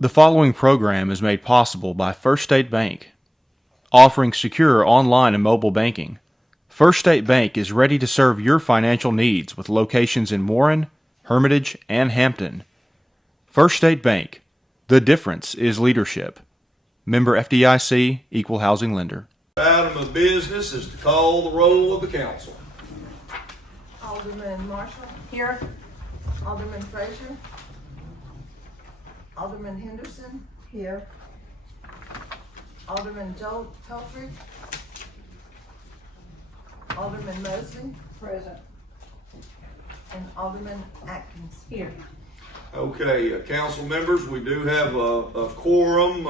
The following program is made possible by First State Bank, offering secure online and mobile banking. First State Bank is ready to serve your financial needs with locations in Warren, Hermitage, and Hampton. First State Bank. The difference is leadership. Member FDIC, Equal Housing Lender. Item of business is to call the roll of the council. Alderman Marshall. Here. Alderman Frazier. Alderman Henderson. Here. Alderman Joel Telford. Alderman Mosley. Present. And Alderman Atkins. Here. Okay, council members, we do have a quorum.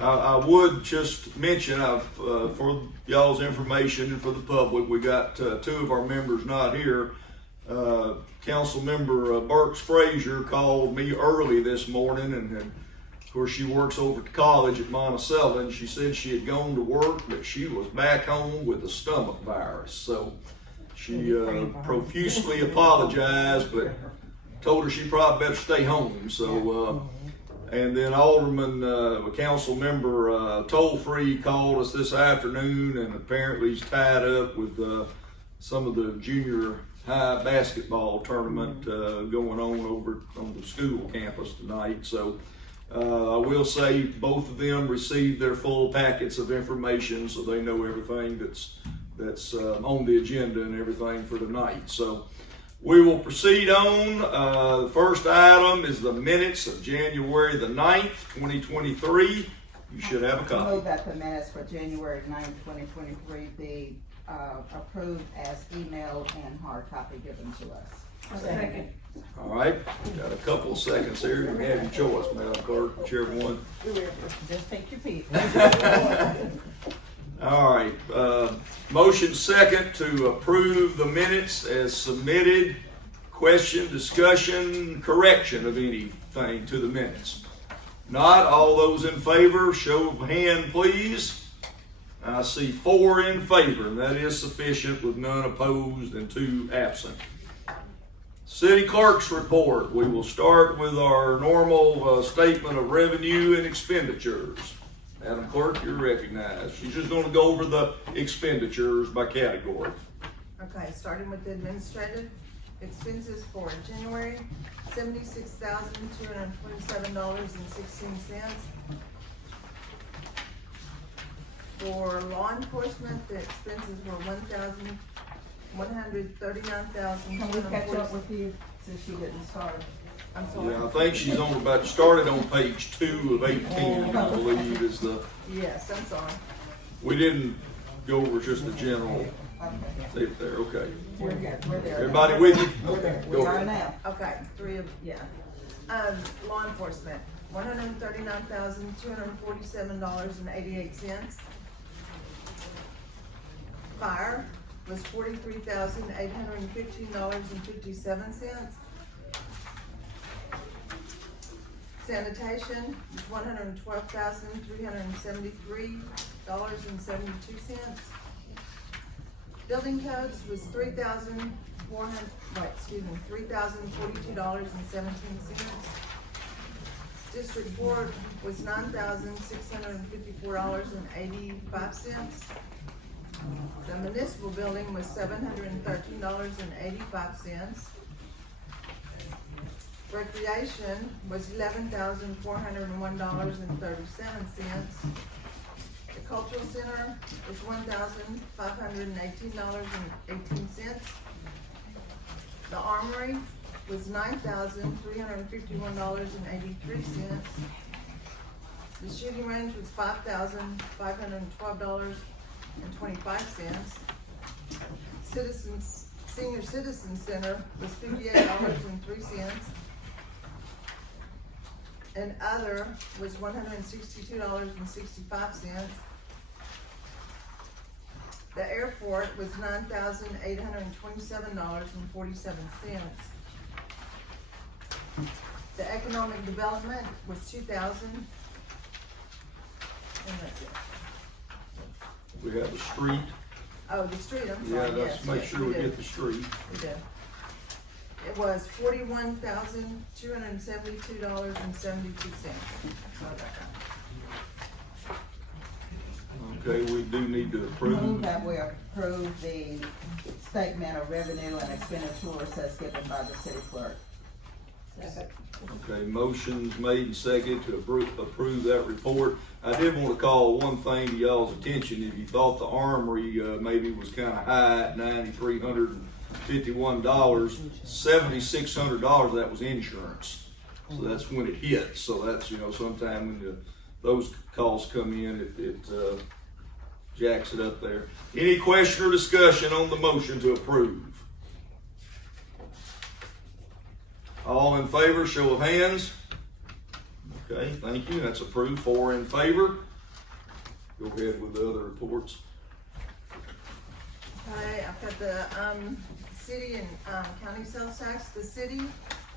I would just mention, for y'all's information and for the public, we got two of our members not here. Council member Burks Frazier called me early this morning, and of course she works over at the college at Monticello, and she said she had gone to work, but she was back home with a stomach virus. So she profusely apologized, but told her she probably better stay home. So, and then Alderman, council member Toll-Free called us this afternoon, and apparently he's tied up with some of the junior high basketball tournament going on over on the school campus tonight. So I will say both of them received their full packets of information, so they know everything that's on the agenda and everything for tonight. So we will proceed on. The first item is the minutes of January the 9th, 2023. You should have a copy. I move that the minutes for January 9th, 2023 be approved as emailed and hard copy given to us. Second. All right, got a couple of seconds here. You have your choice, Madam Clerk, whichever one. Just take your pick. All right, motion second to approve the minutes as submitted. Question, discussion, correction of anything to the minutes. Not all those in favor, show of hand, please. I see 4 in favor, and that is sufficient with none opposed and 2 absent. City Clerk's report. We will start with our normal statement of revenue and expenditures. Madam Clerk, you're recognized. She's just going to go over the expenditures by category. Okay, starting with the administrative expenses for January, $76,227.16. For law enforcement, the expenses were $139,000. Can we catch up with you since you didn't start? I'm sorry. Yeah, I think she's on about, started on page 2 of 18, I believe, is the, Yes, I'm sorry. we didn't go over just the general. Okay. See if they're okay. We're good. We're there. Everybody with you? We're there. We Go are ahead. now. Okay, 3 of, yeah. Law enforcement, $139,247.88. Fire was $43,815.57. Sanitation was $112,373.72. Building codes was $3,042.17. District Board was $9,654.85. The municipal building was $713.85. Recreation was $11,401.37. The cultural center was $1,518.18. The armory was $9,351.83. The shooting range was $5,512.25. Senior Citizen Center was $58.03. And other was $162.65. The airport was $9,827.47. The economic development was $2,000. And that's it. We have a street. Oh, the street, I'm Yeah, sorry, let's yes, make yes, sure we do. get the street. We do. it was $41,272.72. Okay, we do need to Move approve. that we approve the statement of revenue and expenditures as given by the city clerk. Okay, motions made and seconded to approve that report. I did want to call one thing to y'all's attention. If you thought the armory, maybe was kind of high at $9,351, $7,600, that was insurance. So that's when it hits. So that's, sometime when those calls come in, it jacks it up there. Any question or discussion on the motion to approve? All in favor, show of hands. Okay, thank you. That's approved. 4 in favor. Go ahead with the other reports. Okay, I've got the, city and, county sales tax. The city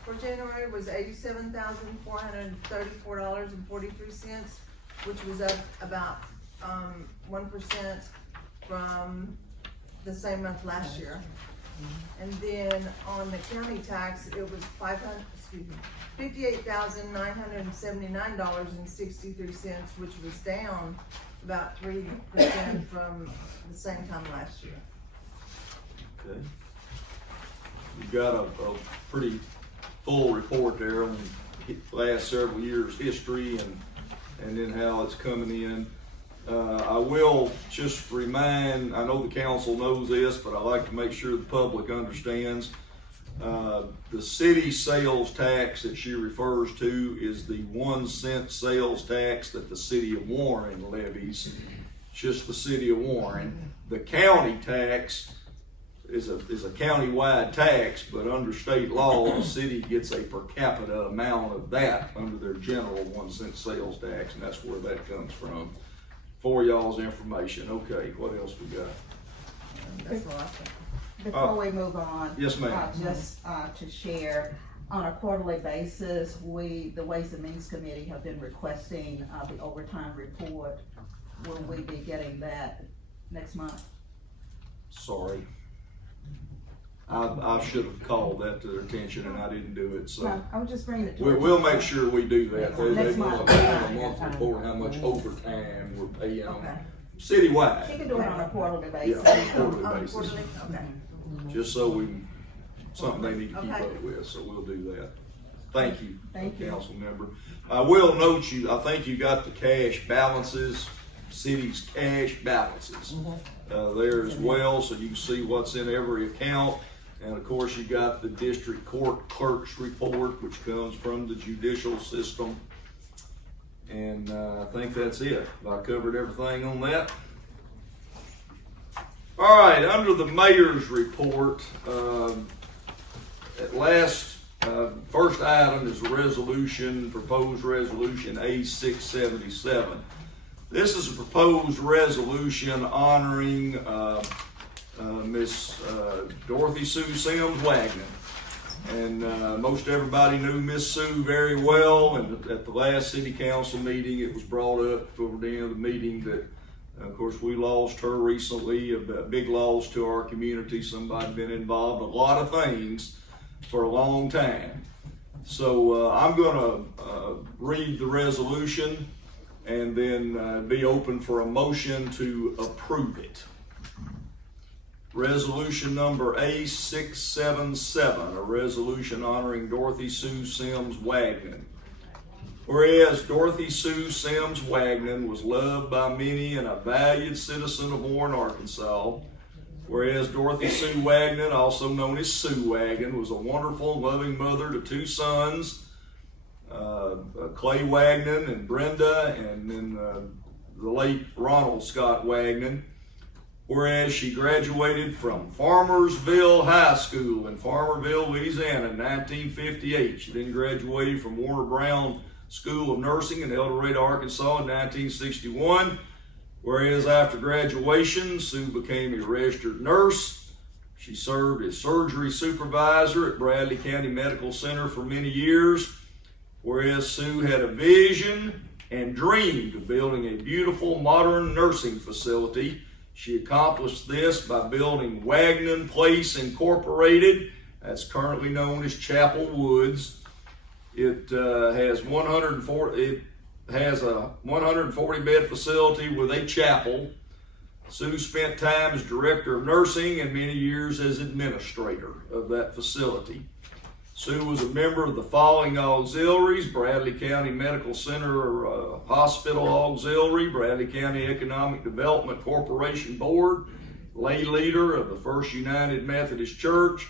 for January was $87,434.43, which was up about, 1% from the same month last year. And then on the county tax, it was $58,979.63, which was down about 3% from the same time last year. Okay. You've got a pretty full report there on the last several years' history and then how it's coming in. I will just remind, I know the council knows this, but I like to make sure the public understands. The city sales tax that she refers to is the 1 cent sales tax that the city of Warren levies, just the city of Warren. The county tax is a county-wide tax, but under state law, the city gets a per capita amount of that under their general 1 cent sales tax, and that's where that comes from. For y'all's information. Okay, what else we got? That's all I think. Before we move on. Yes, ma'am. Just to share, on a quarterly basis, the Ways and Means Committee have been requesting the overtime report. Will we be getting that next month? Sorry. I should have called that to their attention and I didn't do it, so. No, I was just bringing it to. We'll make sure we do that. They Next want month. to have a month report, how much overtime we're paying Okay. citywide. She can do it on a quarterly basis. Yeah, quarterly basis. Quarterly? Okay. Just so something they need to keep Okay. up with, so we'll do that. Thank you, Thank you. council member. I will note I think you got the cash balances, city's cash balances there as well, so you can see what's in every account. And of course, you got the district court clerk's report, which comes from the judicial system. And I think that's it. I covered everything on that. All right, under the mayor's report, first item is proposed resolution A677. This is a proposed resolution honoring Miss Dorothy Sue Sims Wagner. And most everybody knew Miss Sue very well, and at the last city council meeting, it was brought up toward the end of the meeting that, of course, we lost her recently, a big loss to our community. Somebody been involved in a lot of things for a long time. So I'm going to read the resolution and then be open for a motion to approve it. Resolution number A677, a resolution honoring Dorothy Sue Sims Wagner. Whereas Dorothy Sue Sims Wagner was loved by many and a valued citizen of Warren, Arkansas. Whereas Dorothy Sue Wagner, also known as Sue Wagner, was a wonderful, loving mother to 2 sons, Clay Wagner and Brenda, and then the late Ronald Scott Wagner. Whereas she graduated from Farmersville High School in Farmerville, Louisiana in 1958. She then graduated from Warner Brown School of Nursing in El Dorado, Arkansas in 1961. Whereas after graduation, Sue became a registered nurse. She served as surgery supervisor at Bradley County Medical Center for many years. Whereas Sue had a vision and dreamed of building a beautiful modern nursing facility. She accomplished this by building Wagner Place Incorporated, That's currently known as Chapel Woods. It has a 140 bed facility with a chapel. Sue spent time as director of nursing and many years as administrator of that facility. Sue was a member of the following auxiliaries: Bradley County Medical Center Hospital Auxiliary, Bradley County Economic Development Corporation Board, lay leader of the First United Methodist Church,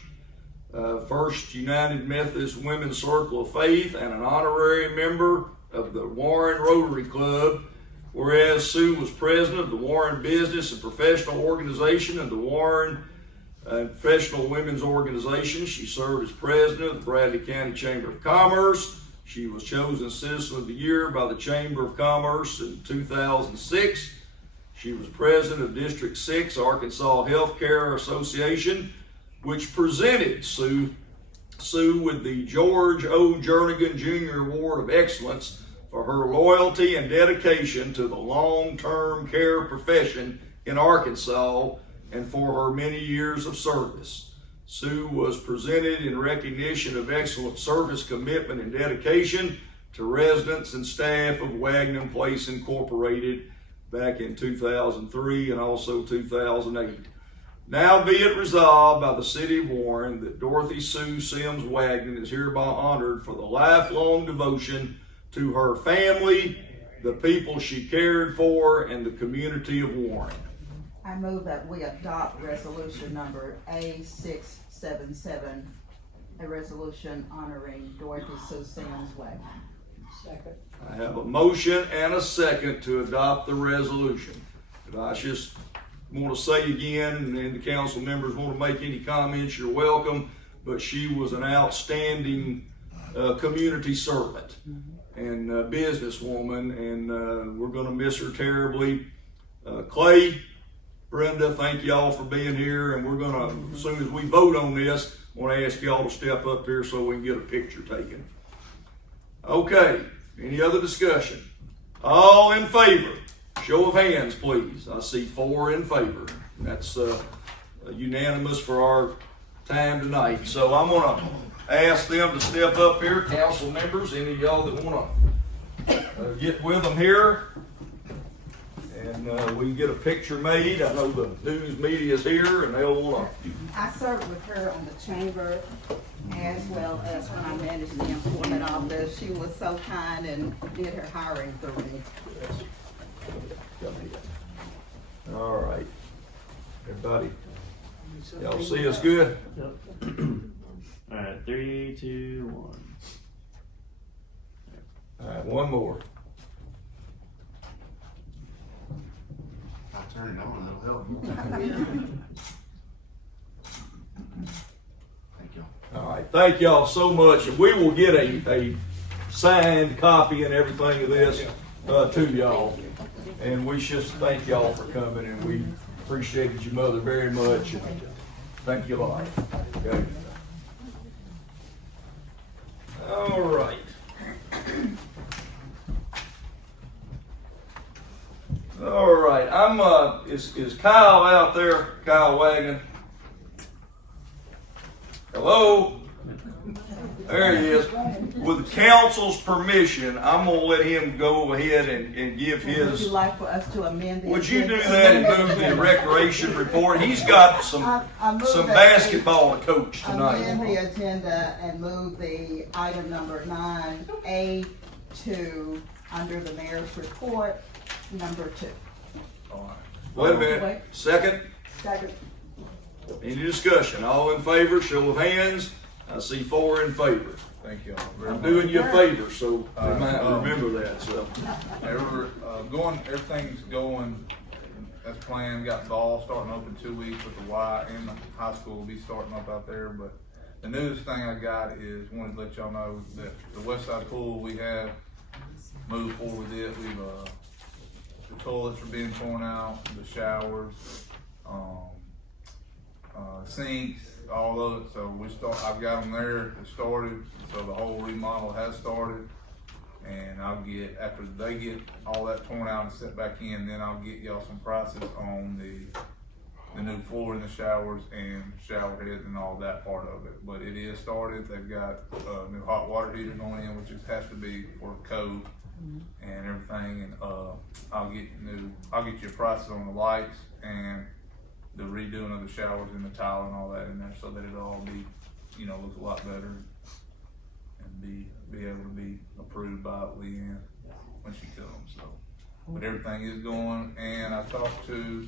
First United Methodist Women's Circle of Faith, and an honorary member of the Warren Rotary Club. Whereas Sue was president of the Warren Business and Professional Organization and the Warren Professional Women's Organization, she served as president of the Bradley County Chamber of Commerce. She was chosen Citizen of the Year by the Chamber of Commerce in 2006. She was president of District 6 Arkansas Healthcare Association, which presented Sue with the George O. Jernigan Jr. Award of Excellence for her loyalty and dedication to the long-term care profession in Arkansas and for her many years of service. Sue was presented in recognition of excellent service, commitment, and dedication to residents and staff of Wagnum Place Incorporated back in 2003 and also 2008. Now be it resolved by the City of Warren that Dorothy Sue Sims Wagner is hereby honored for the lifelong devotion to her family, the people she cared for, and the community of Warren. I move that we adopt resolution number A677, a resolution honoring Dorothy Sue Sims Wagner. Second. I have a motion and a second to adopt the resolution. If I just want to say again, and the council members want to make any comments, you're welcome, but she was an outstanding community servant and businesswoman, and we're going to miss her terribly. Clay, Brenda, thank y'all for being here, and we're going to, as soon as we vote on this, I want to ask y'all to step up here so we can get a picture taken. Okay, any other discussion? All in favor? Show of hands, please. I see 4 in favor. That's unanimous for our time tonight. So I'm going to ask them to step up here, council members, any of y'all that want to get with them here. And we can get a picture made. I know the news media is here and they'll want to. I served with her on the chamber as well as when I managed the employment office. She was so kind and did her hiring through me. All right. Everybody, y'all see us good? Yep. All right, 3, 2, 1. All right, one more. I'll turn it on, it'll help. Thank y'all. All right, thank y'all so much. And we will get a signed copy and everything of this to y'all. And we just thank y'all for coming, and we appreciated your mother very much. And thank you a lot. Okay. All right. All right. Is Kyle out there? Kyle Wagon. Hello. There he is. With council's permission, I'm going to let him go ahead and give Would his. you like for us to amend the Would you do agenda? that and move the recreation report? He's got some I move that basketball to coach we amend tonight. the agenda and move the item number 9A to under the mayor's report, number 2. Wait a minute. Second? Second. Any discussion? All in favor, show of hands. I see 4 in favor. Thank y'all very I'm much. doing you a favor, so remember that. So. Everything's going as planned. Got ball starting up in 2 weeks with the Y, and the high school will be starting up out there. But the newest thing I got is wanted to let y'all know that the West Side Pool, we have moved forward with it. We've the toilets are being torn out, the showers, sinks, all of it. So I've got them there. It started. So the whole remodel has started. And I'll get, after they get all that torn out and set back in, then I'll get y'all some prices on the the new floor in the showers and shower heads and all that part of it. But it is started. They've got new hot water heater going in, which has to be for code and everything. And I'll get you prices on the lights and the redoing of the showers and the tile and all that in there, so that it'll all be, you know, look a lot better and be able to be approved by Leanne when she comes. So, but everything is going. And I talked to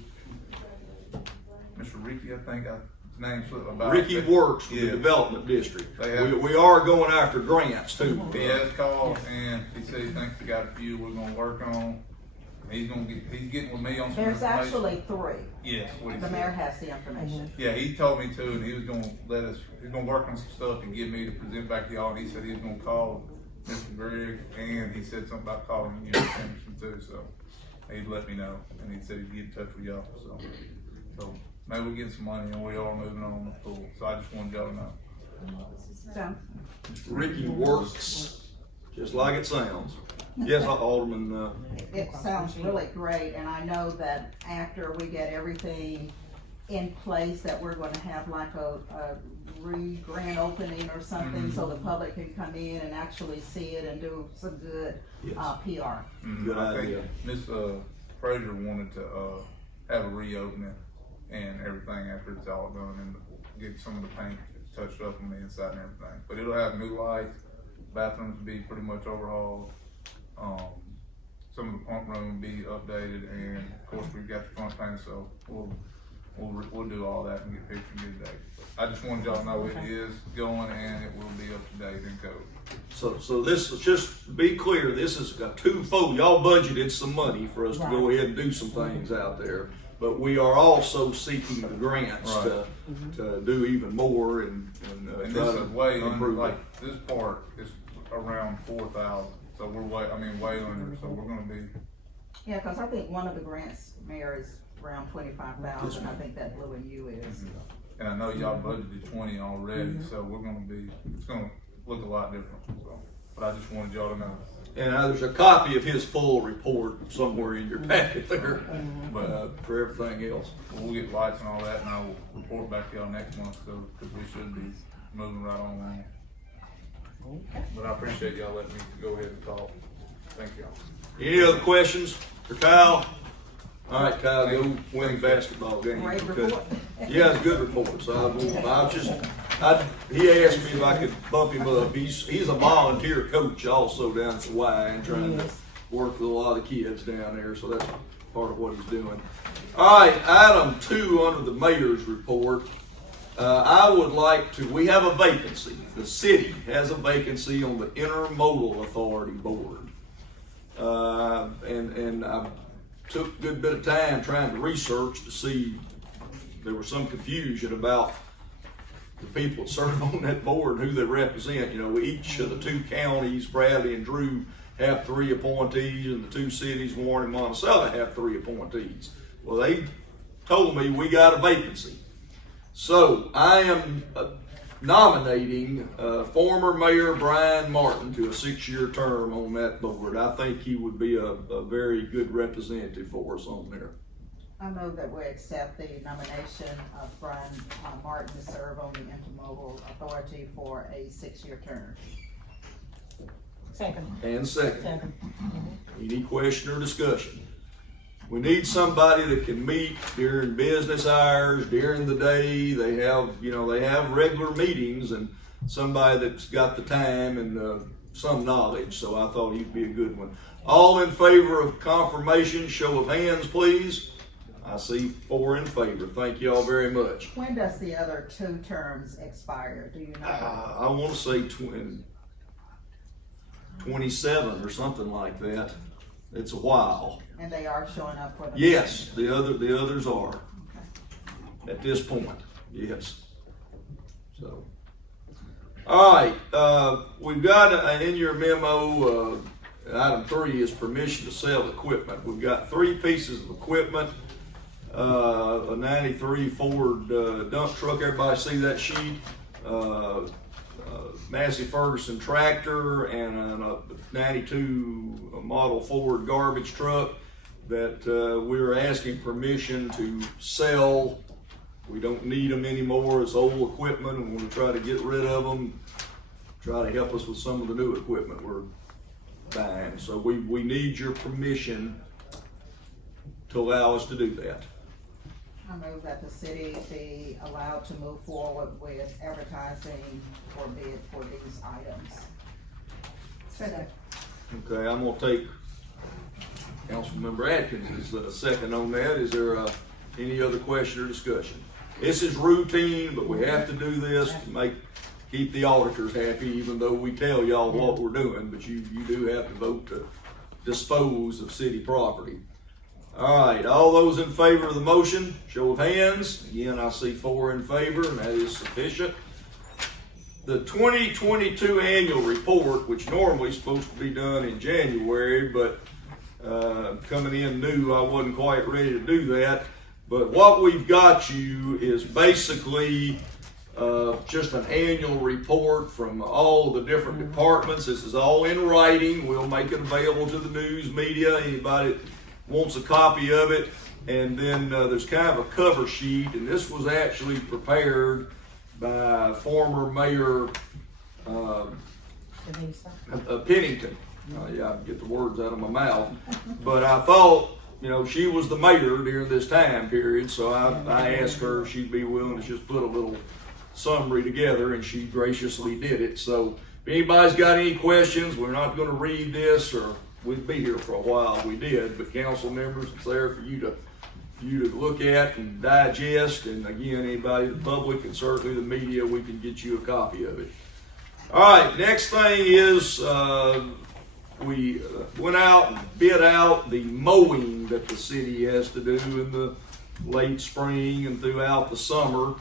Mr. Ricky, I think his name slipped about. Ricky works with the development district. We are going after grants too. He has called and he said he thinks he got a few we're gonna work on. He's getting with me on some There's information. actually 3. Yes, what he The said. mayor has the information. Yeah, he told me to, and he was gonna he's gonna work on some stuff and get me to present back to y'all. And he said he was gonna call Mr. Grigg, and he said something about calling you, Anderson, too. So he'd let me know, and he said he'd get in touch with y'all. So maybe we'll get some money, and we are moving on the pool. So I just wanted y'all to know. So, Ricky works just like it sounds. Yes, Alderman. it sounds really great, and I know that after we get everything in place, that we're gonna have like a grand opening or something, so the public can come in and actually see it and do some good PR. Good I idea. think Miss Frazier wanted to have a reopening and everything after it's all done, and get some of the paint touched up on the inside and everything. But it'll have new lights, bathrooms will be pretty much overhauled. Some of the pump room will be updated, and of course we've got the front paint, so we'll do all that and get pictures and get dates. I just wanted y'all to know it is going, and it will be up to date in code. So this is, just to be clear, this is a twofold. Y'all budgeted some money for us to go ahead and do some things out there, but we are also seeking the grants to do even more and And try this to is way under, improve it. like, this part is around 4,000, so we're way under, so we're gonna be, Yeah, cause I think one of the grants, Mayor, is around 25,000, I think that Blue and You is. and I know y'all budgeted 20 already, so it's gonna look a lot different, so. But I just wanted y'all to know. And there's a copy of his full report somewhere in your packet there, for everything else. We'll get lights and all that, and I will report back to y'all next month, so, cause we should be moving right on. But I appreciate y'all letting me go ahead and talk. Thank y'all. Any other questions for Kyle? All right, Kyle, go win the basketball game. Great Okay. report. Yeah, it's a good report. So he asked me if I could bump him up. He's a volunteer coach also down at the Y and trying to work with a lot of kids down there. So that's part of what he's doing. All right, item 2 under the mayor's report. I would like to, we have a vacancy. The city has a vacancy on the Intermodal Authority Board. And I took a good bit of time trying to research to see, there was some confusion about the people that serve on that board, who they represent. You know, each of the 2 counties, Bradley and Drew, have 3 appointees, and the 2 cities, Warren and Monticello, have 3 appointees. Well, they told me we got a vacancy. So I am nominating former Mayor Brian Martin to a 6-year term on that board. I think he would be a very good representative for us on there. I move that we accept the nomination of Brian Martin to serve on the Intermodal Authority for a 6-year term. Second. And second. Second. Any question or discussion? We need somebody that can meet during business hours, during the day. They have regular meetings, and somebody that's got the time and some knowledge. So I thought he'd be a good one. All in favor of confirmation, show of hands, please. I see 4 in favor. Thank you all very much. When does the other 2 terms expire? Do you know? I want to say 27 or something like that. It's a while. And they are showing up for the. Yes, the others are at this point. Yes. So, all right. We've got in your memo. Item 3 is permission to sell equipment. We've got 3 pieces of equipment. A 93 Ford dump truck. Everybody see that sheet? Massey Ferguson tractor and a 92 model Ford garbage truck that we were asking permission to sell We don't need them anymore. It's old equipment, and we'll try to get rid of them. Try to help us with some of the new equipment we're buying. So we need your permission to allow us to do that. I move that the city be allowed to move forward with advertising for bid for these items. Second. Okay, I'm gonna take Councilmember Atkins' second on that. Is there any other question or discussion? This is routine, but we have to do this to keep the auditors happy, even though we tell y'all what we're doing, but you do have to vote to dispose of city property. All right, all those in favor of the motion, show of hands. Again, I see 4 in favor, and that is sufficient. The 2022 annual report, which normally is supposed to be done in January, but coming in new, I wasn't quite ready to do that. But what we've got you is basically just an annual report from all the different departments. This is all in writing. We'll make it available to the news media. Anybody that wants a copy of it. And then there's kind of a cover sheet, and this was actually prepared by former Mayor Pennington. Yeah, I get the words out of my mouth. But I thought, you know, she was the mayor during this time period, so I asked her if she'd be willing to just put a little summary together, and she graciously did it. So if anybody's got any questions, we're not going to read this, or we'd be here for a while if we did, but council members, it's there for you to look at and digest. And again, anybody, the public and certainly the media, we can get you a copy of it. All right, next thing is we went out and bid out the mowing that the city has to do in the late spring and throughout the summer.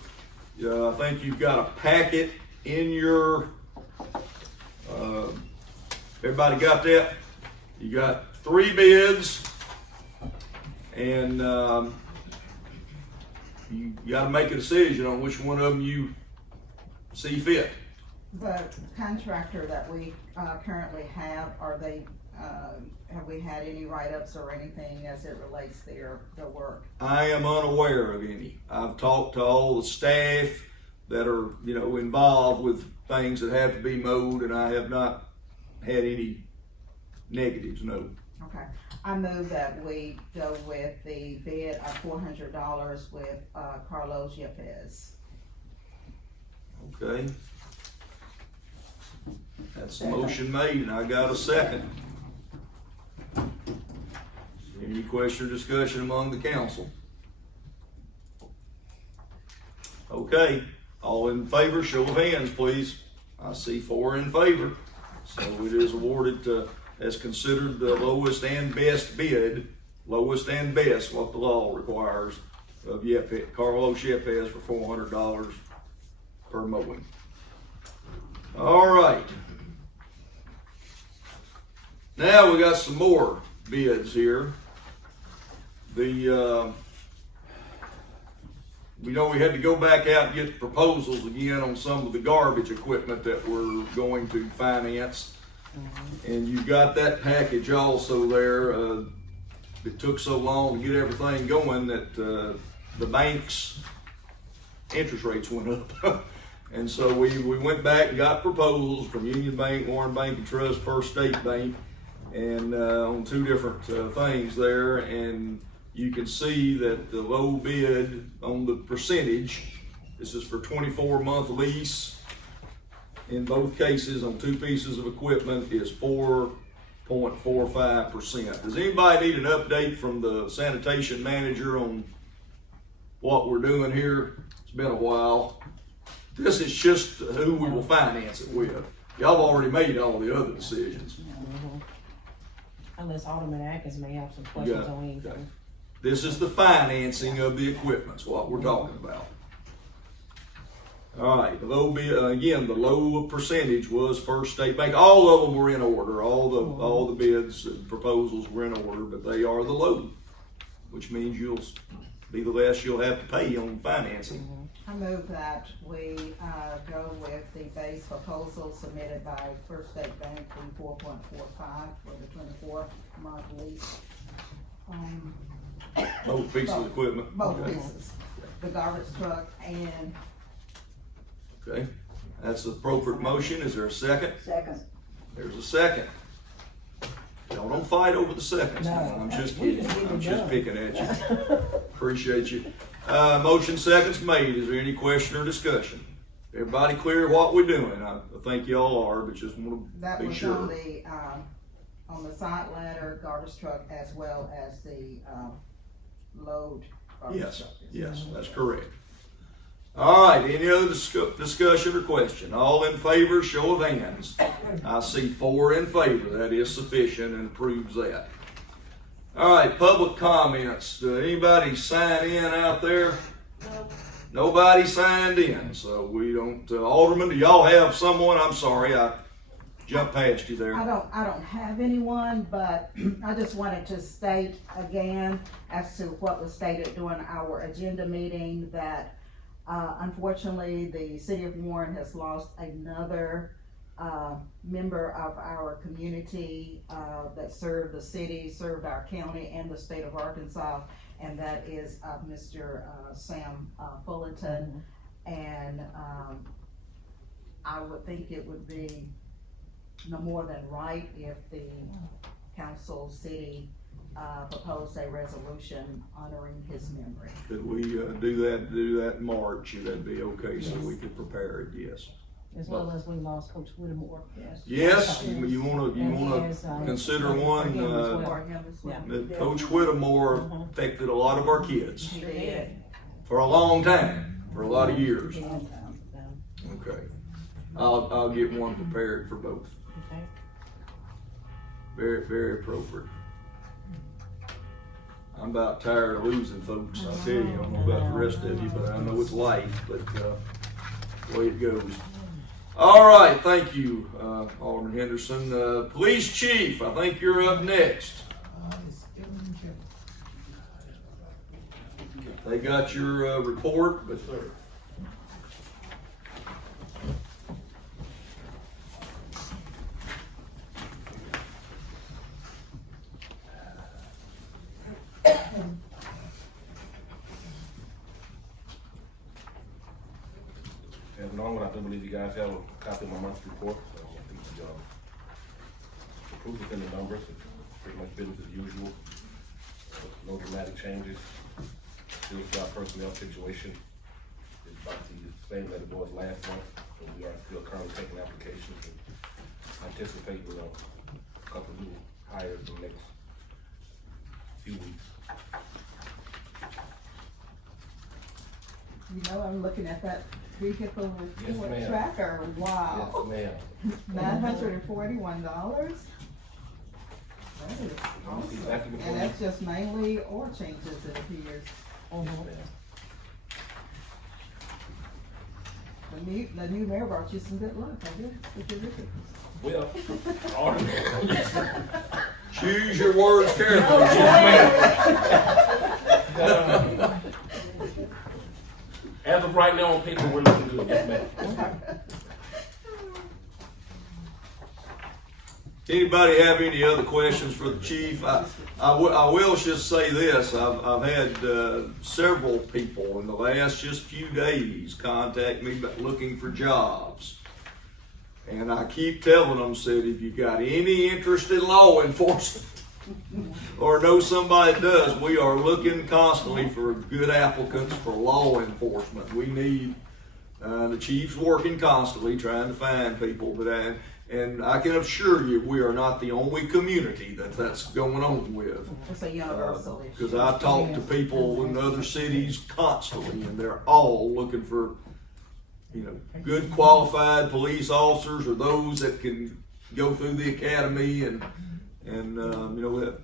I think you've got a packet in your, everybody got that? You got 3 bids, and you got to make a decision on which one of them you see fit. The contractor that we currently have, have we had any write-ups or anything as it relates to their work? I am unaware of any. I've talked to all the staff that are, you know, involved with things that have to be mowed, and I have not had any negatives, no. Okay, I move that we go with the bid of $400 with Carlos Yepes. Okay. That's the motion made, and I got a second. Any question or discussion among the council? Okay, all in favor, show of hands, please. I see 4 in favor. So it is awarded as considered the lowest and best bid, lowest and best, what the law requires, of Carlos Yepes for $400 per mowing. All right. Now we got some more bids here. We know we had to go back out and get proposals again on some of the garbage equipment that we're going to finance. And you've got that package also there. It took so long to get everything going that the bank's interest rates went up. And so we went back and got proposals from Union Bank, Warren Bank and Trust, First State Bank, and on 2 different things there. And you can see that the low bid on the percentage, this is for 24-month lease, in both cases on 2 pieces of equipment, is 4.45%. Does anybody need an update from the sanitation manager on what we're doing here? It's been a while. This is just who we will finance it with. Y'all have already made all the other decisions. Unless Alderman Atkins may have some questions on anything. Okay. This is the financing of the equipment, is what we're talking about. All right, the low bid, again, the low percentage was First State Bank. All of them were in order. All the bids and proposals were in order, but they are the low, which means you'll be the less you'll have to pay on financing. I move that we go with the base proposal submitted by First State Bank, the 4.45 for the 24-month lease. Both pieces of equipment. Both Okay. pieces. the garbage truck and Okay, that's the appropriate motion. Is there a second? Second. There's a second. Y'all don't fight over the seconds. No, I'm just we kidding. just need I'm it just done. picking at you. Appreciate you. Motion seconds made. Is there any question or discussion? Everybody clear what we're doing? I think y'all are, but just want that to be was sure. on the side ladder garbage truck as well as the, load garbage Yes, truck. yes, that's correct. All right, any other discussion or question? All in favor, show of hands. I see 4 in favor. That is sufficient and proves that. All right, public comments. Anybody sign in out there? Nobody signed in, so we don't. Alderman, do y'all have someone? I'm sorry, I jumped past you there. I don't have anyone, but I just wanted to state again as to what was stated during our agenda meeting that unfortunately the city of Warren has lost another member of our community that served the city, served our county and the state of Arkansas, and that is Mr. Sam Fullerton. And I would think it would be no more than right if the council city proposed a resolution honoring his memory. Could we do that in March? That'd be okay, so we could prepare it. Yes. As well as we lost Coach Whittemore. Yes, you wanna And his, consider for one. him as well. For him as well. Yeah. Coach Whittemore affected a lot of our kids He did. for a long time, for a lot of years. Yeah. Okay, I'll get one prepared for both. Okay. Very, very appropriate. I'm about tired of losing folks, I'll tell you. I don't know about the rest of you, but I know it's life, but, the way it goes. All right, thank you, Alderman Henderson. Police Chief, I think you're up next. They got your, report, but. As normal, I do believe you guys have a copy of my monthly report, so I think the proof is in the numbers. It's pretty much business as usual. No dramatic changes. Still job personnel situation is about the same that it was last month, so we are still currently taking applications and anticipating, a couple of new hires in the next few weeks. You know, I'm looking at that vehicle Yes, report ma'am. tracker, wow. Yes, ma'am. $941. That is awesome. Exactly what And we- that's just mainly oil changes, it appears. Yes, Mhm. ma'am. The new mayor brought you some good luck, I guess, with your vehicles. Well, Choose your words carefully. as of right now on paper, we're looking good, yes, ma'am. Anybody have any other questions for the chief? I will just say this, I've had several people in the last just few days contact me about looking for jobs. And I keep telling them, said, if you got any interest in law enforcement or know somebody that does, we are looking constantly for good applicants for law enforcement. We need, the chief's working constantly trying to find people, but and I can assure you, we are not the only community that's going on with. It's a universal issue. Because I talk to people in other cities constantly, and they're all looking for, good qualified police officers or those that can go through the academy and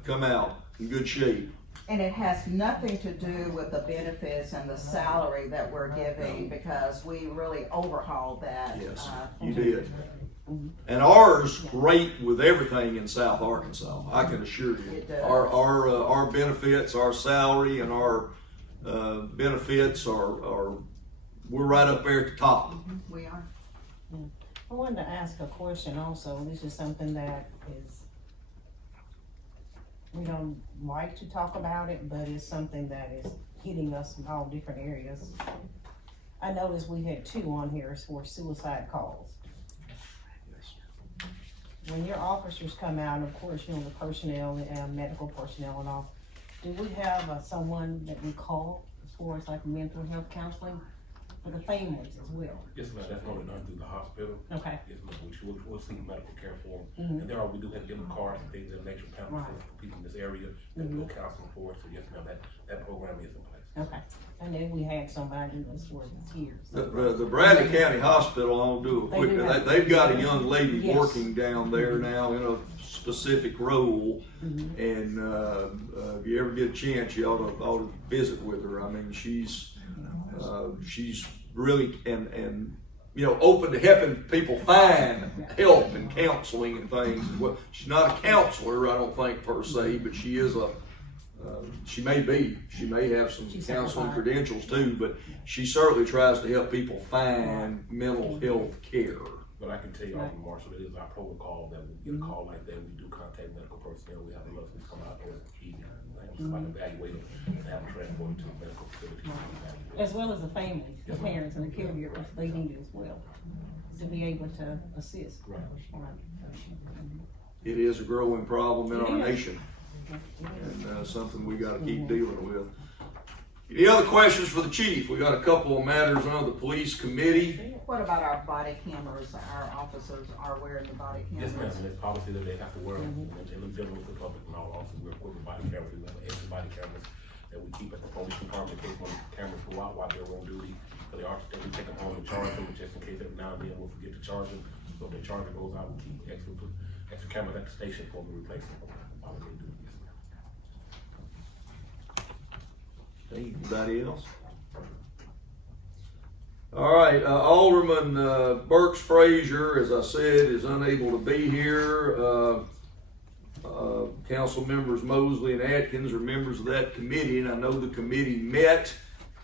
come out in good shape. And it has nothing to do with the benefits and the salary that we're giving, because we really overhauled that. Yes, you did. And ours rate with everything in South Arkansas, I can assure you. It does. Our benefits, our salary and our benefits are, we're right up there at the top. We are. I wanted to ask a question also. This is something that is, we don't like to talk about it, but it's something that is hitting us from all different areas. I noticed we had 2 on here for suicide calls. When your officers come out, and of course, you know, the personnel, medical personnel and all, do we have someone that we call as far as like mental health counseling for the families as well? Yes, ma'am, that's normally done through the hospital. Okay. Yes, ma'am, we'll seek medical care for them. Mhm. And we do have to give them cards and things of that nature, pamphlets for people in this area, that we'll counseling for, so yes, ma'am, that program is in place. Okay. And then we had somebody that was for tears. The Bradley County Hospital, I'll do a quick, they've got a young lady Yes. working down there now in a specific role. And, if you ever get a chance, you ought to visit with her. I mean, she's really, and, you know, open to helping people find help and counseling and things. Well, she's not a counselor, I don't think per se, but she is she may have some She's counseling certified. credentials too, but she certainly tries to help people find mental health care. But I can tell you, Alderman Marshall, it is our protocol that we get a call like that, we do contact medical personnel, we have the nurses come out there and somebody evaluate them and have them transported to a medical facility. As well as the families, the parents and the caregivers, they need it as well, to be able to assist. Right. It is a growing problem in our It is. nation, and something we gotta keep dealing with. Any other questions for the chief? We got a couple of matters on the police committee. What about our body cameras? Our officers are wearing the body Yes, cameras? ma'am, and it's policy that they have to wear, and in dealing with the public and all, also we're equipped with body cameras, we have extra body cameras that we keep at the police department in case when cameras go out while they're on duty. So they are, we take them home and charge them, just in case every now and then we'll forget to charge them. So if their charger goes out, we keep extra cameras at the station for them to replace them while they're on duty. Yes, ma'am. Anybody else? All right, Alderman Burks Frazier, as I said, is unable to be here. Council members Mosley and Atkins are members of that committee, and I know the committee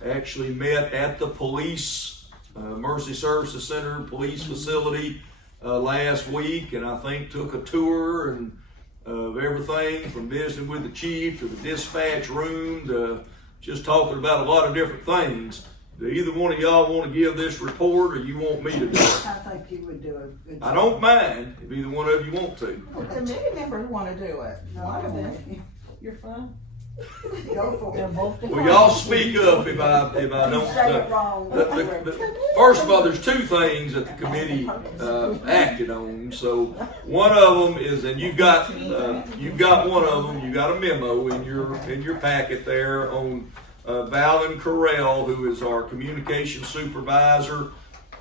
actually met at the police, Mercy Services Center, police facility last week, and I think took a tour and of everything from visiting with the chief to the dispatch room to just talking about a lot of different things. Do either one of y'all want to give this report, or you want me to do it? I think you would do a good job. I don't mind if either one of you want to. Well, the committee members wanna do it. One of them. You're fine. Go for They're it. both. Well, y'all speak up if I don't. Say it wrong. First of all, there's 2 things that the committee acted on. So one of them is, and you've got one of them. You got a memo in your packet there on Valen Carell, who is our communication supervisor.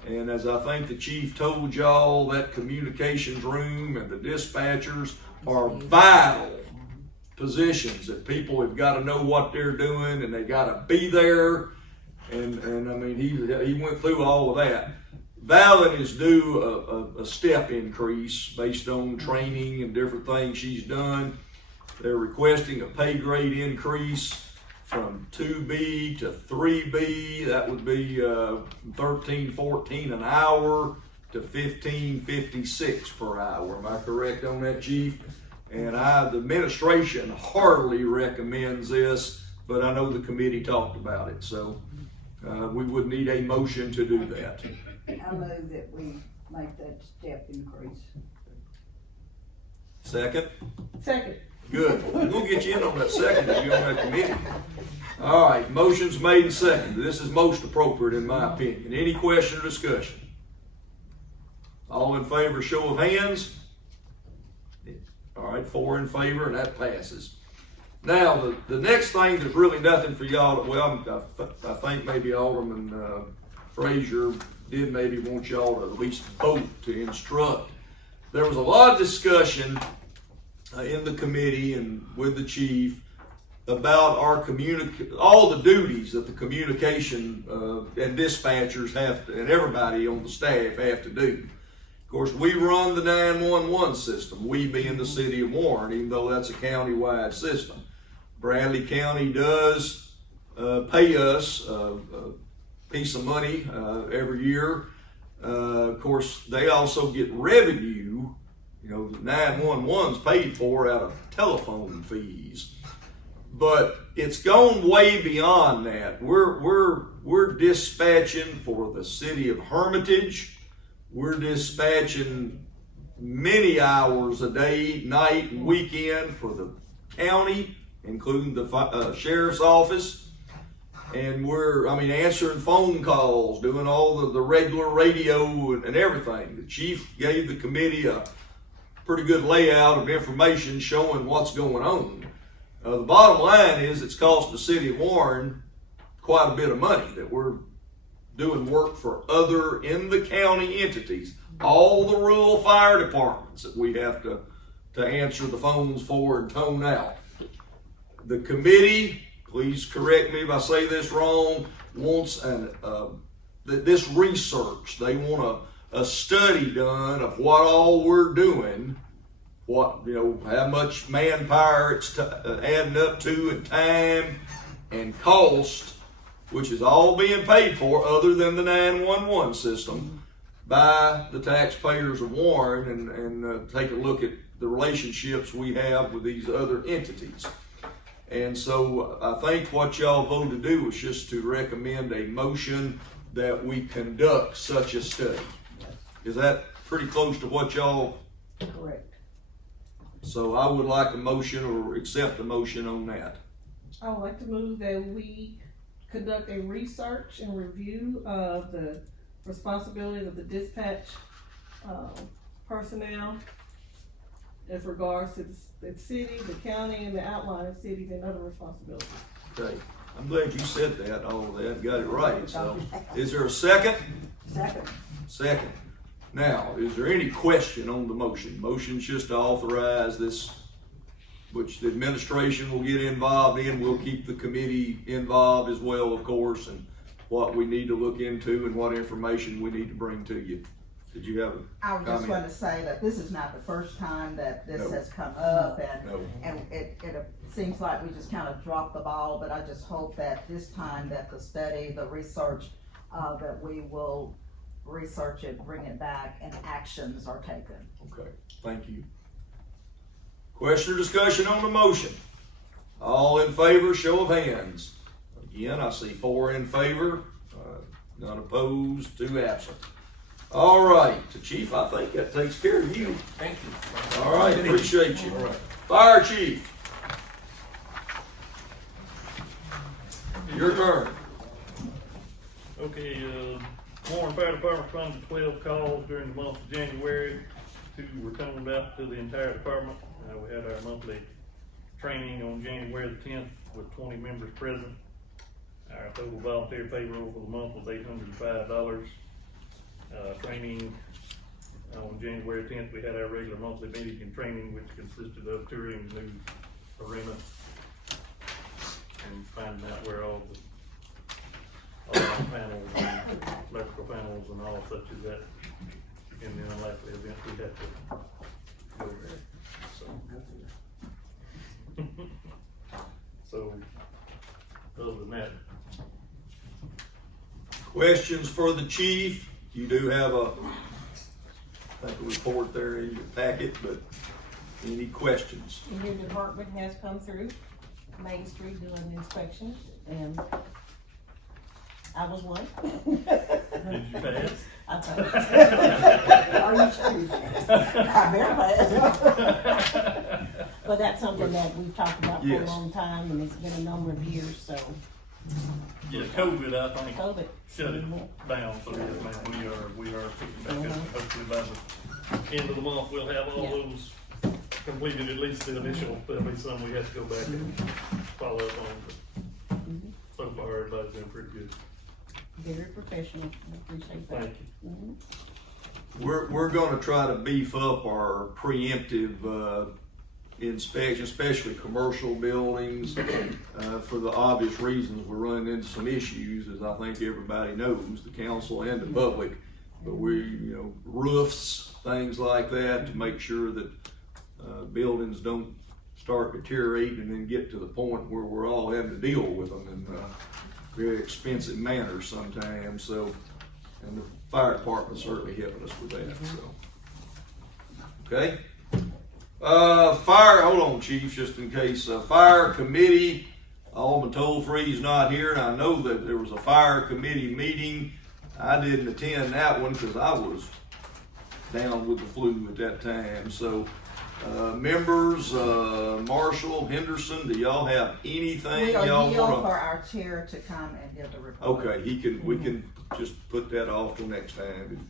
And as I think the chief told y'all, that communications room and the dispatchers are vital positions that people have got to know what they're doing, and they got to be there. And I mean, he went through all of that. Valen is due a step increase based on training and different things she's done. They're requesting a pay grade increase from 2B to 3B. That would be $13.14 an hour to $15.56 per hour. Am I correct on that, Chief? And the administration heartily recommends this, but I know the committee talked about it, so we would need a motion to do that. I move that we make that step increase. Second? Second. Good. We'll get you in on that second if you're on that committee. All right, motion's made and seconded. This is most appropriate in my opinion. Any question or discussion? All in favor, show of hands. All right, 4 in favor, and that passes. Now, the next thing that's really nothing for y'all, well, I think maybe Alderman Frazier did maybe want y'all to at least vote to instruct. There was a lot of discussion in the committee and with the chief about our all the duties that the communication and dispatchers have to, and everybody on the staff have to do. Of course, we run the 911 system, we being the city of Warren, even though that's a county-wide system. Bradley County does pay us a piece of money every year. Of course, they also get revenue. You know, the 911's paid for out of telephone fees. But it's gone way beyond that. We're dispatching for the city of Hermitage. We're dispatching many hours a day, night, and weekend for the county, including the sheriff's office. And we're answering phone calls, doing all the regular radio and everything. The chief gave the committee a pretty good layout of information showing what's going on. The bottom line is it's cost the city of Warren quite a bit of money that we're doing work for other in the county entities, all the rural fire departments that we have to answer the phones for and tone out. The committee, please correct me if I say this wrong, wants this research. They want a study done of what all we're doing, how much manpower it's adding up to, and time and cost, which is all being paid for other than the 911 system by the taxpayers of Warren, and take a look at the relationships we have with these other entities. And so I think what y'all voted to do was just to recommend a motion that we conduct such a study. Is that pretty close to what y'all? Correct. So I would like a motion or accept a motion on that. I would like to move that we conduct a research and review of the responsibilities of the dispatch personnel as regards to the city, the county, and the outline of cities and other responsibilities. Okay, I'm glad you said that, all of that, got it right. So is there a second? Second. Second. Now, is there any question on the motion? Motion's just to authorize this, which the administration will get involved in. We'll keep the committee involved as well, of course, and what we need to look into and what information we need to bring to you. Did you have a I was just comment? going to say that this is not the first time that this No. has come up, No. and it seems like we just kind of dropped the ball, but I just hope that this time that the study, the research, that we will research it, bring it back, and actions are taken. Okay, thank you. Question or discussion on the motion? All in favor, show of hands. Again, I see 4 in favor, none opposed, 2 absent. All right, Chief, I think that takes care of you. Thank you. All right, appreciate you. Fire Chief. Your turn. Okay, Warren Fire Department responded to 12 calls during the month of January. 2 were toned out to the entire department. We had our monthly training on January the 10th with 20 members present. Our total volunteer payroll for the month was $805. Training on January 10th, we had our regular monthly meeting and training, which consisted of touring the new arena and finding out where all the panels and electrical panels and all such as that. In the unlikely event we'd have to go there. So other than that. Questions for the chief? You do have a report there in your packet, but any questions? And your department has come through Main Street doing inspections, and I was one. Did you pass? I thought. Are you serious? I better pass. But that's something that we've talked about for a Yes. long time, and it's been a number of years, so. Yeah, COVID, I think, COVID. shut it down, so yes, ma'am, we are picking back up. Hopefully by the end of the month, we'll have all Yeah. those completed, at least the initial. There'll be some we have to go back and follow up on, but so far, everybody's been pretty good. Very professional, I appreciate that. Thank you. Mhm. We're gonna try to beef up our preemptive inspection, especially commercial buildings, for the obvious reasons we're running into some issues, as I think everybody knows, the council and the public. But roofs, things like that, to make sure that buildings don't start deteriorating and then get to the point where we're all having to deal with them in very expensive manner sometimes. So, and the fire department certainly helping us with that. So, okay. Fire, hold on, Chief, just in case. Fire committee, Alderman Toll-Free's not here, and I know that there was a fire committee meeting. I didn't attend that one because I was down with the flu at that time. So, members, Marshall, Henderson, do y'all have anything We are y'all yield wanna? for our chair to come and give the report. Okay, we can just put that off till next time.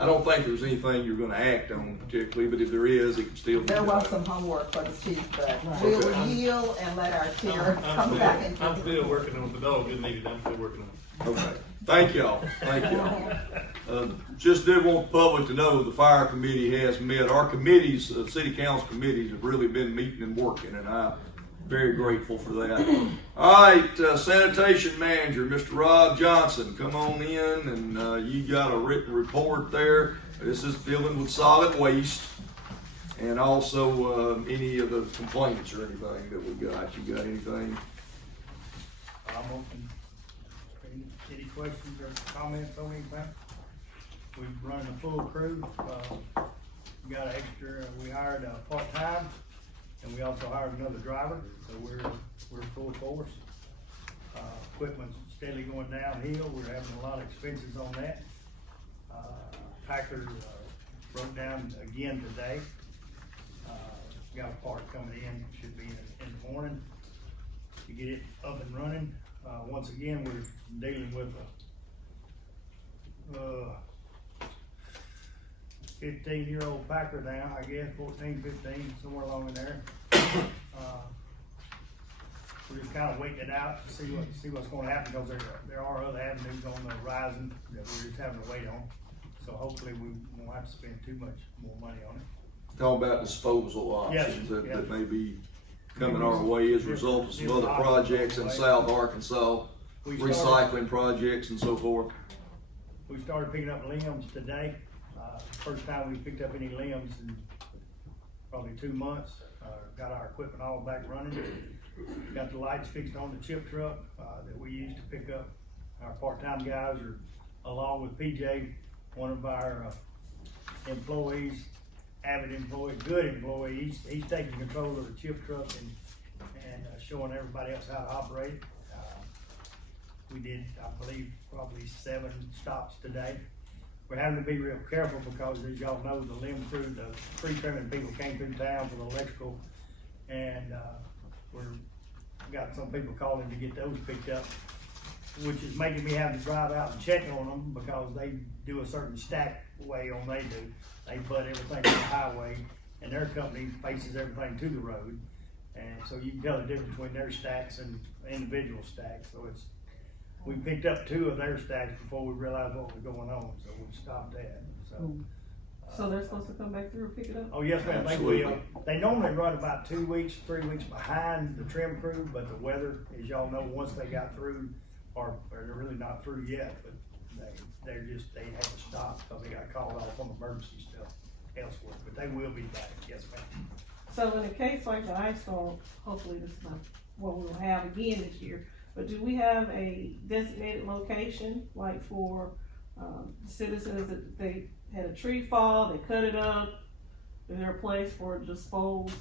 I don't think there's anything you're gonna act on particularly, but if there is, it can still be There done. was some homework for the chief, but we will yield and let our chair come back and. I'm still working on the dog, didn't need it, I'm still working on it. Okay, thank y'all, thank y'all. Just did want the public to know the fire committee has met. Our committees, city council committees have really been meeting and working, and I'm very grateful for that. All right, sanitation manager, Mr. Rob Johnson, come on in, and you got a written report there. This is dealing with solid waste, and also any of the complaints or anything that we got. You got anything? I'm open. Any questions or comments on anything? We've run a full crew. We got an extra, we hired a part-time, and we also hired another driver, so we're full force. Equipment's steadily going downhill. We're having a lot of expenses on that. Packer broke down again today. Got a part coming in, should be in the morning to get it up and running. Once again, we're dealing with a 15-year-old Packer now, I guess, 14, 15, somewhere along in there. We're just kind of waiting it out to see what's going to happen, because there are other avenues on the horizon that we're just having to wait on. So hopefully we won't have to spend too much more money on it. Talking about disposal options Yes, that may be coming our way as a result of some other projects in South Arkansas, recycling projects and so forth. We started picking up limbs today. First time we picked up any limbs in probably 2 months. Got our equipment all back running. Got the lights fixed on the chip truck that we use to pick up our part-time guys, or along with PJ, one of our employees, avid employee, good employee. He's taking control of the chip truck and showing everybody else how to operate it. We did, I believe, probably 7 stops today. We're having to be real careful because, as y'all know, the limb crew, the tree trimming people came through town for the electrical, and got some people calling to get those picked up, which is making me have to drive out and check on them, because they do a certain stack way on they do. They butt everything to the highway, and their company faces everything to the road, and so you can tell the difference between their stacks and individual stacks. So we picked up 2 of their stacks before we realized what was going on, so we stopped that. So they're supposed to come back through and pick it up? Oh, yes, ma'am, they Absolutely. will. They normally run about 2 weeks, 3 weeks behind the trim crew, but the weather, as y'all know, once they got through, or they're really not through yet, but they had to stop because they got called off on emergency stuff elsewhere, but they will be back, yes, ma'am. So in a case like the ice storm, hopefully this is not what we'll have again this year, but do we have a designated location, like for citizens that they had a tree fall, they cut it up? Is there a place for dispose?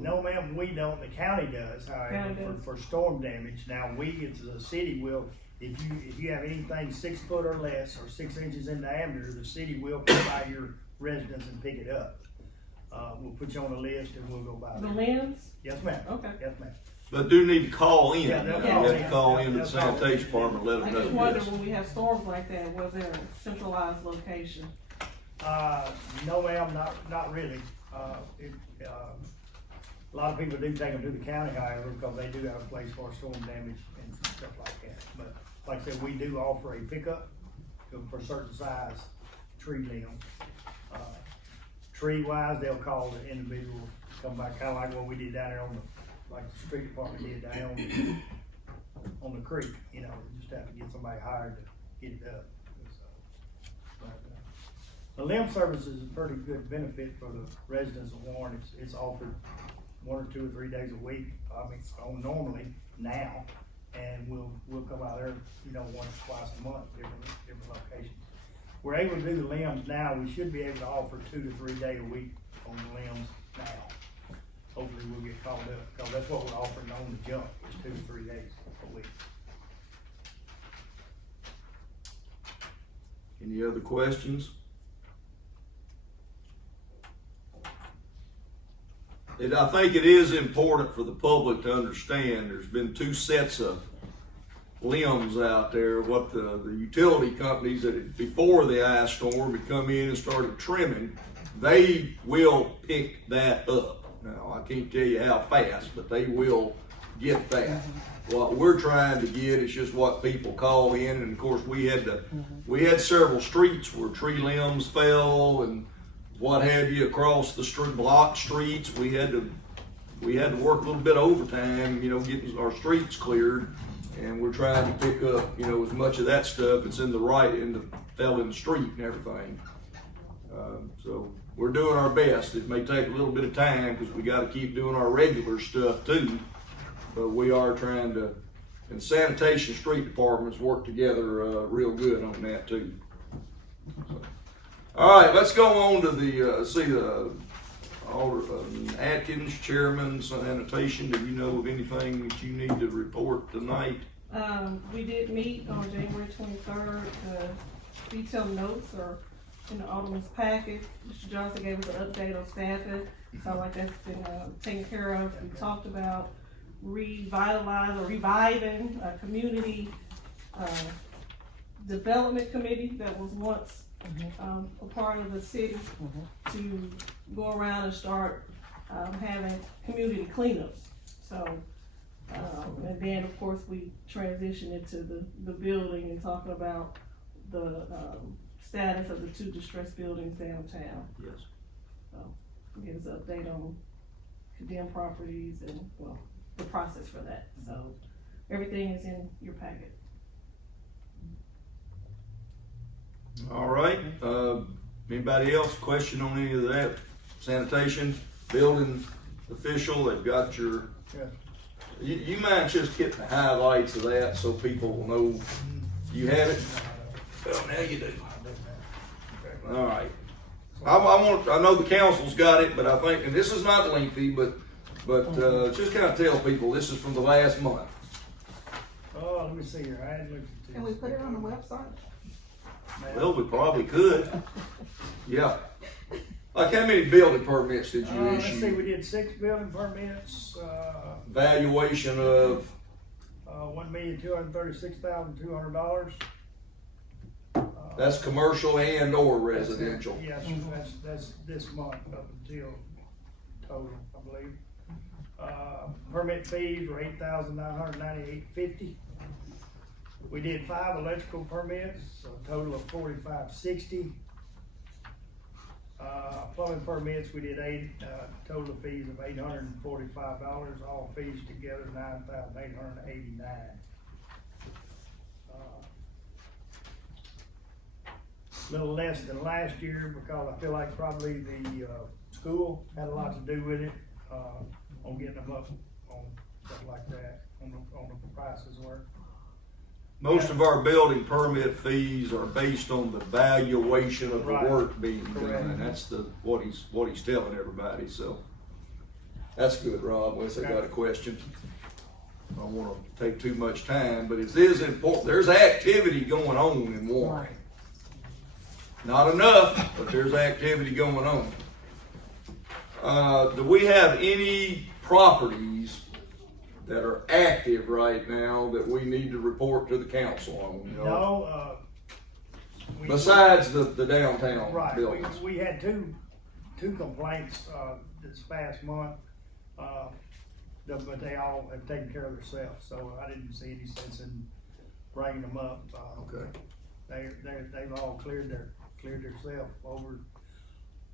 No, ma'am, we don't. The county does, however, for storm damage. Now, we, as a city, will, if you have anything 6 foot or less, or 6 inches in diameter, the city will come by your residence and pick it up. We'll put you on a list and we'll go by The there. limbs? Yes, ma'am. Okay. Yes, ma'am. But do need to call in. Yeah, You they'll have to call call in. in to the They'll call in. sanitation department, let I them just know wonder, this. when we have storms like that, was there a centralized location? No, ma'am, not really. A lot of people do take them to the county, however, because they do have a place for storm damage and stuff like that. But like I said, we do offer a pickup for certain size tree limbs. Tree wise, they'll call the individual, come by, kind of like what we did down there like the street department did down on the creek. You know, just have to get somebody hired to get it up. The limb service is a pretty good benefit for the residents of Warren. It's offered 1 or 2 or 3 days a week. I mean, normally now, and we'll come out there, you know, once, twice a month, different locations. We're able to do the limbs now. We should be able to offer 2 to 3 day a week on the limbs now. Hopefully we'll get called up, cause that's what we're offering on the jump, is 2 to 3 days a week. Any other questions? I think it is important for the public to understand there's been 2 sets of limbs out there. What the utility companies that before the ice storm had come in and started trimming, they will pick that up. Now, I can't tell you how fast, but they will get that. What we're trying to get is just what people call in, and of course we had several streets where tree limbs fell and what have you across the street, block streets. We had to work a little bit overtime, getting our streets cleared, and we're trying to pick up, as much of that stuff that's fell in the street and everything. So we're doing our best. It may take a little bit of time because we got to keep doing our regular stuff too, but we are trying to, and sanitation street departments work together real good on that too. So, all right, let's go on to the Atkins, Chairman, Sanitation. Do you know of anything that you need to report tonight? We did meet on January 23rd. Detailed notes are in the Alderman's packet. Mr. Johnson gave us an update on staffing. Sounds like that's been taken care of. We talked about revitalizing or reviving a community development committee that was once a part of the city to go around and start having community cleanups. So, and then of course we transitioned into the building and talking about the status of the 2 distressed buildings downtown. Yes. So, give us an update on condemned properties and, well, the process for that. So, everything is in your packet. All right. Anybody else question on any of that? Sanitation, building official, they've got your. Yeah. You might just get the highlights of that so people will know you have it. Well, now you do. All right. I know the council's got it, but I think, and this is not lengthy, but just kind of tell people this is from the last month. Oh, let me see here, I hadn't looked at this. Can we put it on the website? Well, we probably could. Yeah. Like how many building permits did you Let's see, issue? we did 6 building permits, Valuation of, $1,236,200. that's commercial and or residential. Yes, that's this month up until total, I believe. Permit fees were $8,998.50. We did 5 electrical permits, so a total of $4,560. Plumbing permits, we did 8, total fees of $845, all fees together $9,889. A little less than last year because I feel like probably the school had a lot to do with it, on getting them up on stuff like that, on the prices were. Most of our building permit fees are based on the valuation of the Right. work being Correct. done. That's what he's telling everybody, so. That's good, Rob, unless they got a question. I don't wanna take too much time, but it is important. There's activity going on in Warren. Not enough, but there's activity going on. Do we have any properties that are active right now that we need to report to the council on? No, Besides the downtown right, buildings. we had two complaints, this past month, but they all have taken care of themselves, so I didn't see any sense in bringing them up. Okay. They've all cleared themselves over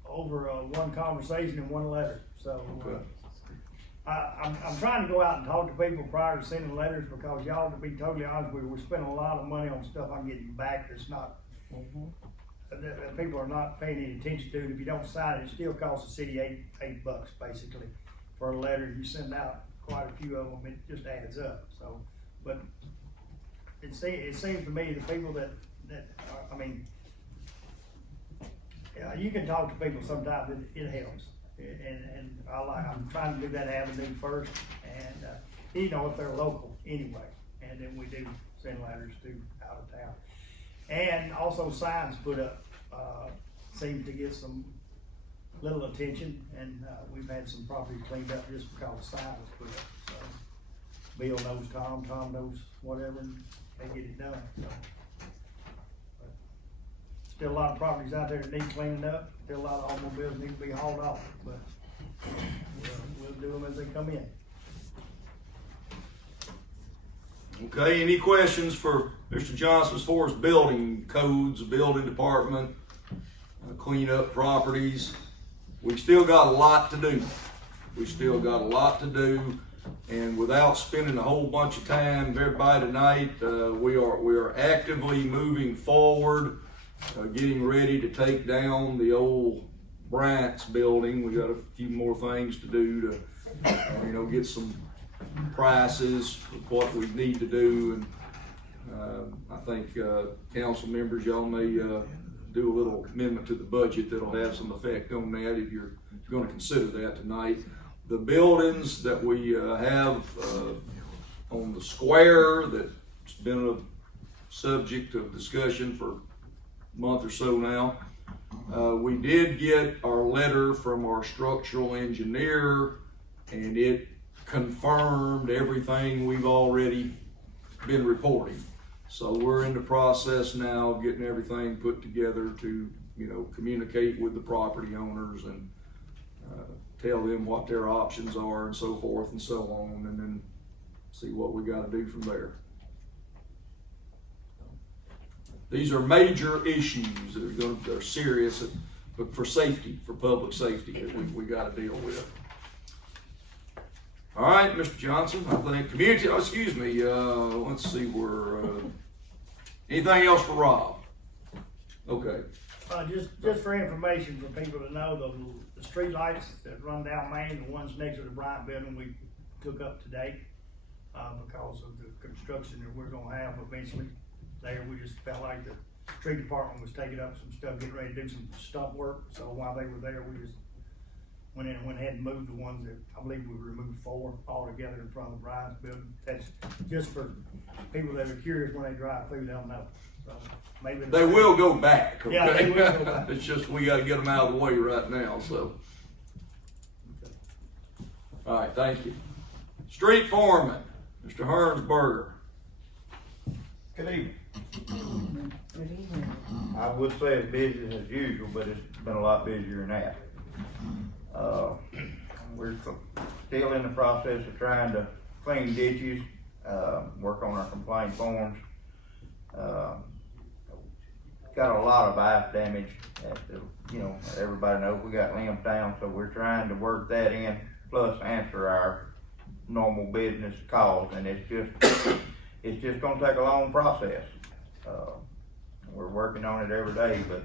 one conversation and one letter, so. Okay. I'm trying to go out and talk to people prior to sending letters because y'all, to be totally honest with you, we're spending a lot of money on stuff I'm getting back that's not, that people are not paying any attention to. If you don't sign it, it still costs the city $8 basically for a letter. You send out quite a few of them, it just adds up. So, but it seems to me the people that you can talk to people sometimes, it helps. And I'm trying to do that avenue first, and, you know, if they're local anyway, and then we do send letters to out of town. And also signs put up, seem to get some little attention, and, we've had some property cleaned up just because signs was put up, so. Bill knows Tom knows whatever, and they get it done, so. But still a lot of properties out there that need cleaning up, still a lot of automobiles need to be hauled off, but we'll do them as they come in. Okay, any questions for Mr. Johnson as far as building codes, building department, clean up properties? We still got a lot to do. We still got a lot to do, and without spending a whole bunch of time with everybody tonight, we are actively moving forward, getting ready to take down the old Bryant's building. We got a few more things to do to, get some prices of what we need to do, and I think council members, y'all may do a little amendment to the budget that'll have some effect on that if you're going to consider that tonight. The buildings that we have on the square that's been a subject of discussion for a month or so now. We did get our letter from our structural engineer, and it confirmed everything we've already been reporting. So we're in the process now of getting everything put together to, communicate with the property owners and tell them what their options are and so forth and so on, and then see what we got to do from there. These are major issues that are serious, but for safety, for public safety, that we got to deal with. All right, Mr. Johnson, I think community, let's see anything else for Rob? Okay. Just for information for people to know, the street lights that run down Main, the ones next to the Bryant building, we took up today, because of the construction that we're gonna have eventually there. We just felt like the street department was taking up some stuff, getting ready to do some stump work, so while they were there, we just went ahead and moved the ones that, I believe we removed 4 altogether in front of the Bryant's building. That's just for people that are curious when they drive through, they'll know. So maybe they will go back, okay? Yeah, they will go back. It's just we gotta get them out of the way right now, so. Okay. All right, thank you. Street foreman, Mr. Hernsberger. Good evening. Good evening. I would say it's busy as usual, but it's been a lot busier than that. We're still in the process of trying to clean ditches, work on our complaint forms. Got a lot of ice damage. Everybody knows we got limbs down, so we're trying to work that in, plus answer our normal business calls, and it's just gonna take a long process. We're working on it every day, but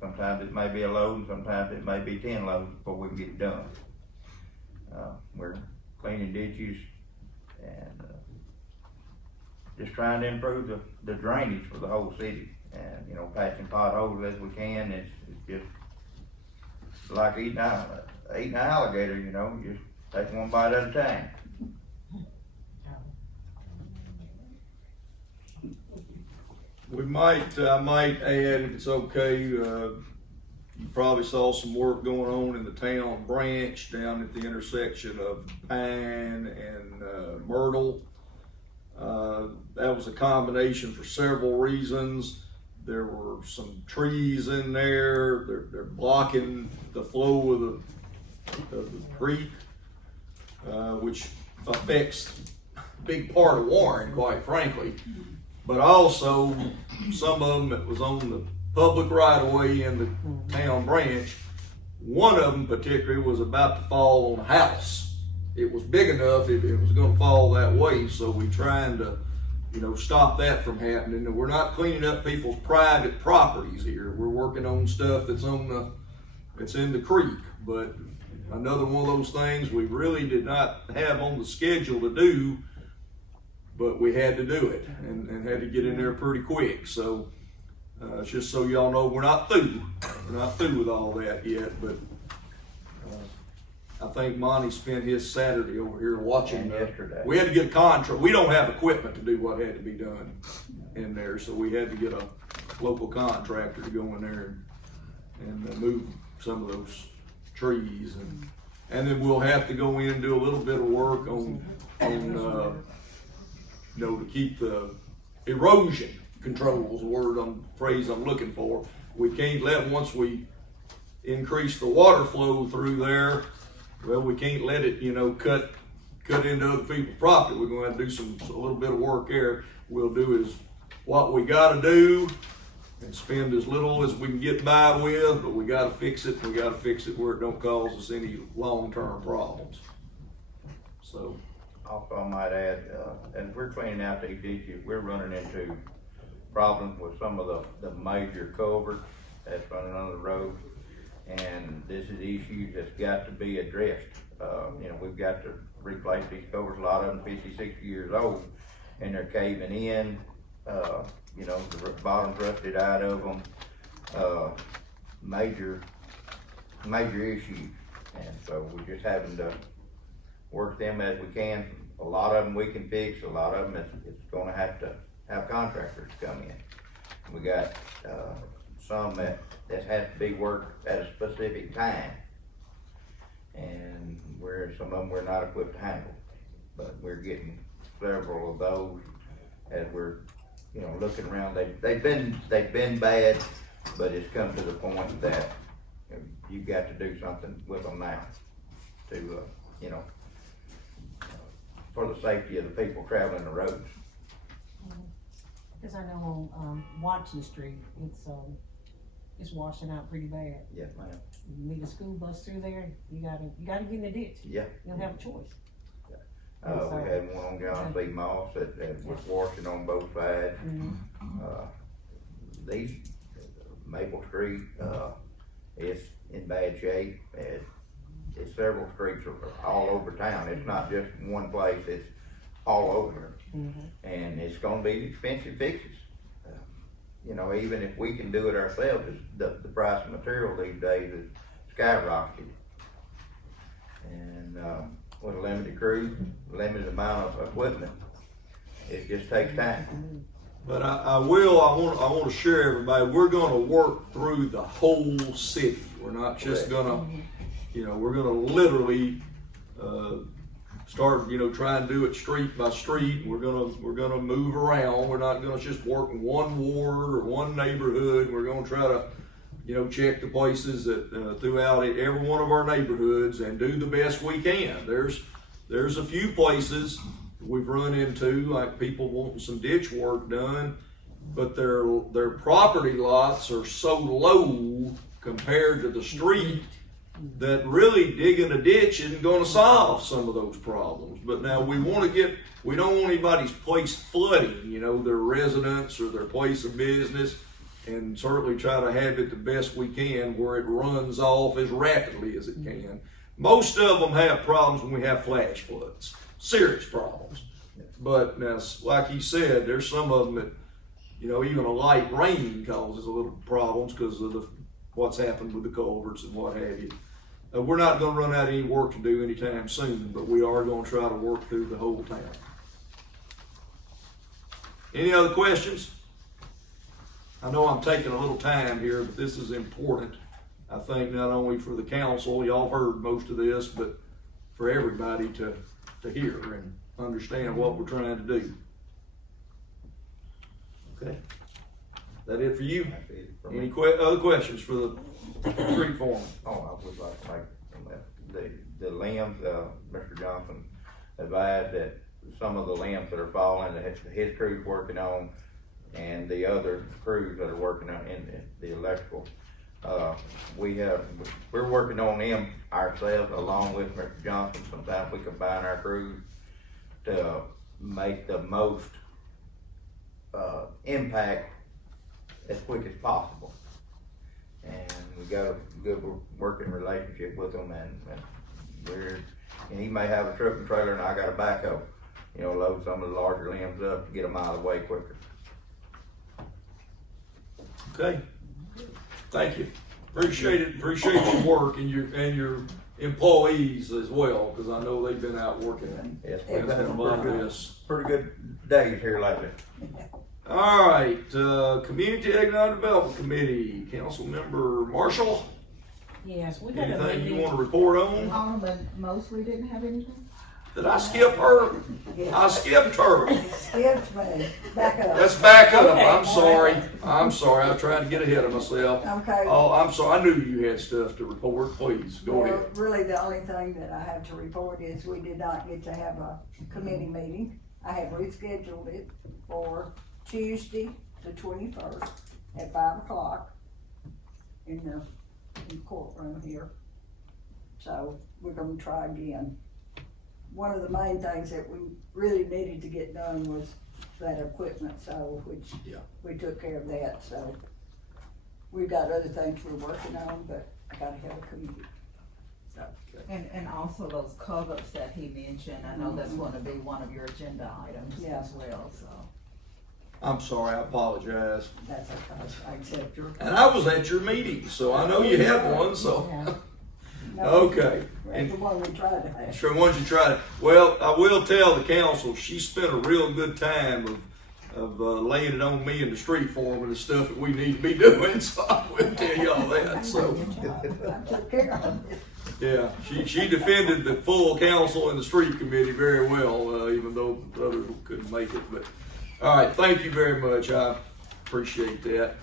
sometimes it may be a load, and sometimes it may be 10 loads before we can get it done. We're cleaning ditches and just trying to improve the drainage for the whole city, and patching potholes as we can. It's just like eating an alligator, you just take one bite at a time. I might add, if it's okay, you probably saw some work going on in the town branch down at the intersection of Pine and Myrtle. That was a combination for several reasons. There were some trees in there. They're blocking the flow of the creek, which affects a big part of Warren, quite frankly. But also, some of them, it was on the public right of way in the town branch. One of them particularly was about to fall on a house. It was big enough, it was gonna fall that way, so we're trying to, stop that from happening. And we're not cleaning up people's private properties here. We're working on stuff that's in the creek. But another one of those things we really did not have on the schedule to do, but we had to do it and had to get in there pretty quick. So it's just so y'all know we're not through. We're not through with all that yet, but I think Monty spent his Saturday over here watching. And yesterday. We had to get a contract. We don't have equipment to do what had to be done in there, so we had to get a local contractor to go in there and move some of those trees, and then we'll have to go in and do a little bit of work on to keep the erosion control is the phrase I'm looking for. We can't once we increase the water flow through there, well, we can't let it, cut into other people's property. We're gonna have to do a little bit of work there. We'll do is what we gotta do and spend as little as we can get by with, but we gotta fix it. We gotta fix it where it don't cause us any long-term problems. So. Also, I might add, as we're cleaning out these ditches, we're running into problems with some of the major culverts that's running on the road. And this is issues that's got to be addressed. We've got to replace these culverts, a lot of them 50, 60 years old, and they're caving in. The bottom's rusted out of them. Major issues. And so we're just having to work them as we can. A lot of them we can fix. A lot of them it's gonna have to have contractors come in. We got some that has to be worked at a specific time, and some of them we're not equipped to handle. But we're getting several of those as we're looking around. They've been bad, but it's come to the point that you've got to do something with them now to for the safety of the people traveling the roads. Because I know on Watson Street, it's washing out pretty bad. Yes, ma'am. You meet a school bus through there, you gotta get in the ditch. Yeah. You don't have a choice. We had one on John C. Moss that was washing on both sides. These Maple Street is in bad shape. It's several streets all over town. It's not just one place. It's all over, and it's going to be expensive fixes. Even if we can do it ourselves, the price of material these days is skyrocketed, and with a limited crew, limited amount of equipment, it just takes time. But I want to share everybody, we're going to work through the whole city. We're not just going to, we're going to literally start, try and do it street by street. We're going to move around. We're not going to just work in one ward or one neighborhood. We're going to try to, check the places that throughout every one of our neighborhoods and do the best we can. There's a few places we've run into, like people wanting some ditch work done, but their property lots are so low compared to the street that really digging a ditch isn't going to solve some of those problems. But now we don't want anybody's place flooding, their residence or their place of business, and certainly try to have it the best we can where it runs off as rapidly as it can. Most of them have problems when we have flash floods, serious problems. But now, like he said, there's some of them that, even a light rain causes a little problems because of what's happened with the culverts and what have you. We're not going to run out of any work to do anytime soon, but we are going to try to work through the whole town. Any other questions? I know I'm taking a little time here, but this is important. I think not only for the council, y'all heard most of this, but for everybody to hear and understand what we're trying to do. Okay. Is that it for you? Any other questions for the street foreman? I would like to make the limbs, Mr. Johnson advised that some of the limbs that are falling that his crew's working on, and the other crews that are working on in the electrical, we're working on them ourselves along with Mr. Johnson. Sometimes we combine our crews to make the most impact as quick as possible. And we got a good working relationship with them, and he may have a truck and trailer and I got a backhoe, load some of the larger limbs up to get them out of the way quicker. Okay. Thank you. Appreciate it. Appreciate your work and your employees as well, because I know they've been out working. Yes, We've we've had had a some lot of this. pretty good days here lately. All right, Community Economic Development Committee, Councilmember Marshall, Yes, we had a anything you meeting. want to report on? Alderman Mosley didn't have anything? Did I skip her? I skipped her. Skipped me, back up. Let's back up. Okay. I'm sorry. I'm sorry. I was trying to get ahead of myself. Okay. Oh, I'm sorry. I knew you had stuff to report. Please, go Well, ahead. really, the only thing that I have to report is we did not get to have a committee meeting. I have rescheduled it for Tuesday, the 21st at 5 o'clock in the courtroom here. So we're gonna try again. One of the main things that we really needed to get done was that equipment, so, which Yeah. we took care of that, so. We've got other things we're working on, but I gotta have a committee. So, And also those covers that he mentioned, I know that's gonna be one of your agenda items Yeah. as well, so. I'm sorry. I apologize. that's okay, I accept your. And I was at your meeting, so I know you had one. So Yeah. No, okay. That's the one we tried to have. Sure, once you try it. Well, I will tell the council, she spent a real good time of laying it on me in the street foreman and the stuff that we need to be doing, so I will tell you all that, so. I took care of it. Yeah, she defended the full council and the street committee very well, even though the others couldn't make it, but. All right, thank you very much, I appreciate that.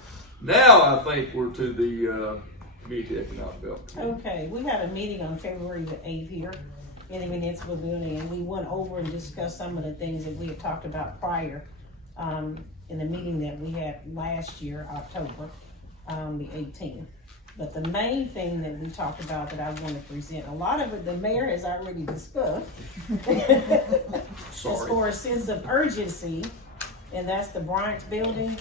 Now I think we're to the, Community Economic Development. Okay, we had a meeting on February the 8th here in the municipal building, and we went over and discussed some of the things that we had talked about prior, in the meeting that we had last year, October, the 18th. But the main thing that we talked about that I want to present, a lot of it, the mayor has already discussed. As Sorry. for a sense of urgency, and that's the Bryant Building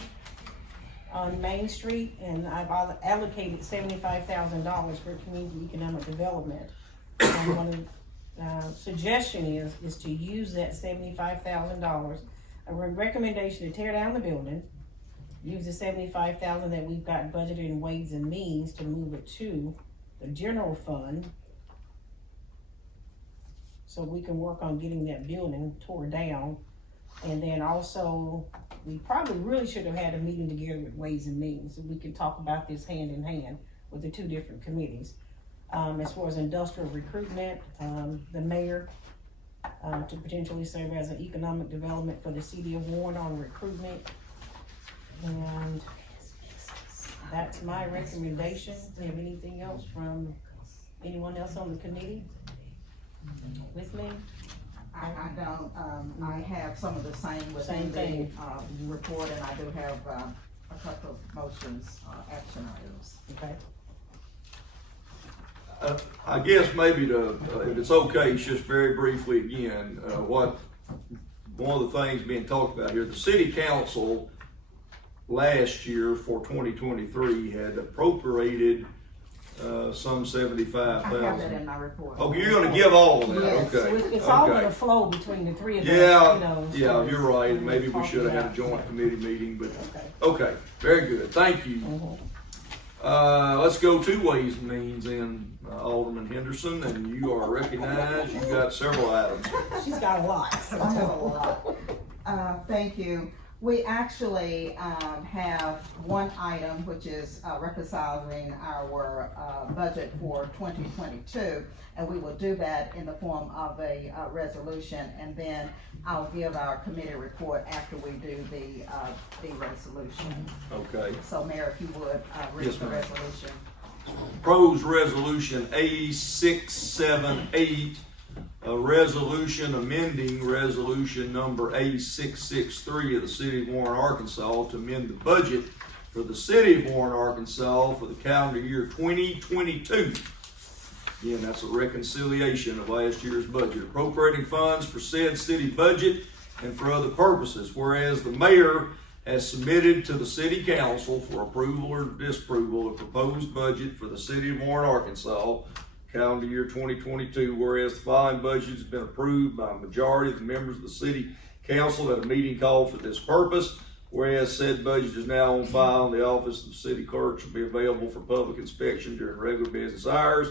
on Main Street, and I've allocated $75,000 for community economic development. And one of the suggestion is to use that $75,000. A recommendation to tear down the building, use the $75,000 that we've got budgeted in Ways and Means to move it to the general fund, so we can work on getting that building tore down. And then also, we probably really should have had a meeting together with Ways and Means, so we could talk about this hand in hand with the two different committees. As far as industrial recruitment, the mayor, to potentially serve as an economic development for the city of Warren on recruitment. And that's my recommendation. Do you have anything else from anyone else on the committee with me? I don't, I have some of the same within Same the, thing. report, and I do have, a couple of motions, action items. Okay. I guess maybe to, if it's okay, just very briefly again, one of the things being talked about here, the city council last year for 2023 had appropriated some I have that $75,000. in my report. Oh, you're gonna give all of that, Yes. So okay. it's all Okay. gonna flow between the three of us, you Yeah, know. yeah, so you're right, it's- maybe we talk should have had a about- joint committee meeting, but, Okay. okay, very good, thank you. Mhm. Let's go to Ways and Means and Alderman Henderson, and you are recognized, you've got several items. She's got a lot. I have a lot. Thank you. We actually, have one item, which is, reconciling our, budget for 2022. And we will do that in the form of a, resolution, and then I'll give our committee report after we do the resolution. Okay. So Mayor, if you would, read Yes, the ma'am. resolution. Proposed resolution A678, a resolution amending resolution number A663 of the city of Warren, Arkansas to amend the budget for the city of Warren, Arkansas for the calendar year 2022. Again, that's a reconciliation of last year's budget, appropriating funds for said city budget and for other purposes. Whereas the mayor has submitted to the city council for approval or disapproval a proposed budget for the city of Warren, Arkansas, calendar year 2022, whereas the following budget has been approved by a majority of the members of the city council at a meeting called for this purpose, whereas said budget is now on file in the office of the city clerk, shall be available for public inspection during regular business hours.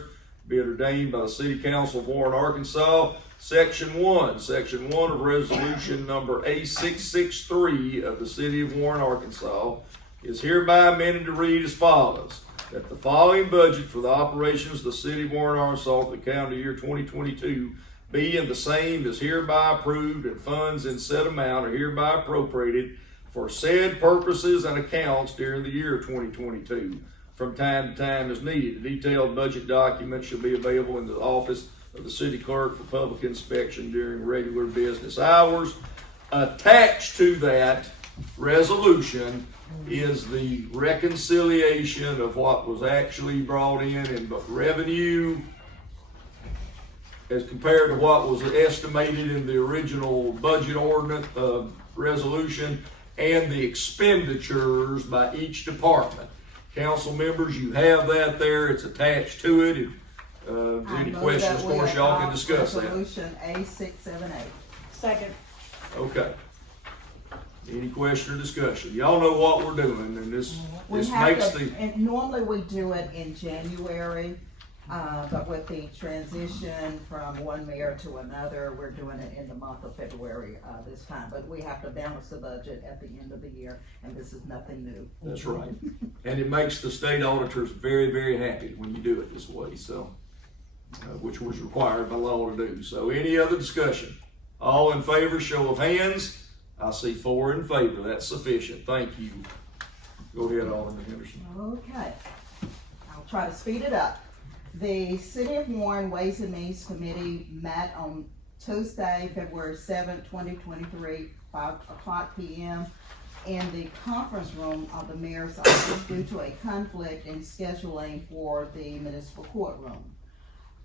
be it ordained by the City Council of Warren, Arkansas. Section 1 of Resolution number A663 of the City of Warren, Arkansas is hereby amended to read as follows: that the following budget for the operations of the City of Warren, Arkansas for the calendar year 2022 be and the same is hereby approved, and funds in said amount are hereby appropriated for said purposes and accounts during the year 2022 from time to time as needed. A detailed budget document shall be available in the office of the city clerk for public inspection during regular business hours. Attached to that resolution is the reconciliation of what was actually brought in revenue as compared to what was estimated in the original budget ordinance resolution, and the expenditures by each department. Council members, you have that there. It's attached to it. If there's any questions, of course, y'all can discuss that. Resolution A678. Second. Okay. Any question or discussion? Y'all know what we're doing, and this makes and normally we do it in January, but with the transition from one mayor to another, we're doing it in the month of February this time. But we have to balance the budget at the end of the year, and this is nothing new. That's right. And it makes the state auditors very, very happy when you do it this way, so, which was required by law to do. So any other discussion? All in favor, show of hands. I see 4 in favor. That's sufficient. Thank you. Go ahead, Alderman Henderson. Okay, I'll try to speed it up. The City of Warren Ways and Means Committee met on Tuesday, February 7th, 2023, 5:00 p.m. in the conference room of the mayor's office due to a conflict in scheduling for the municipal courtroom.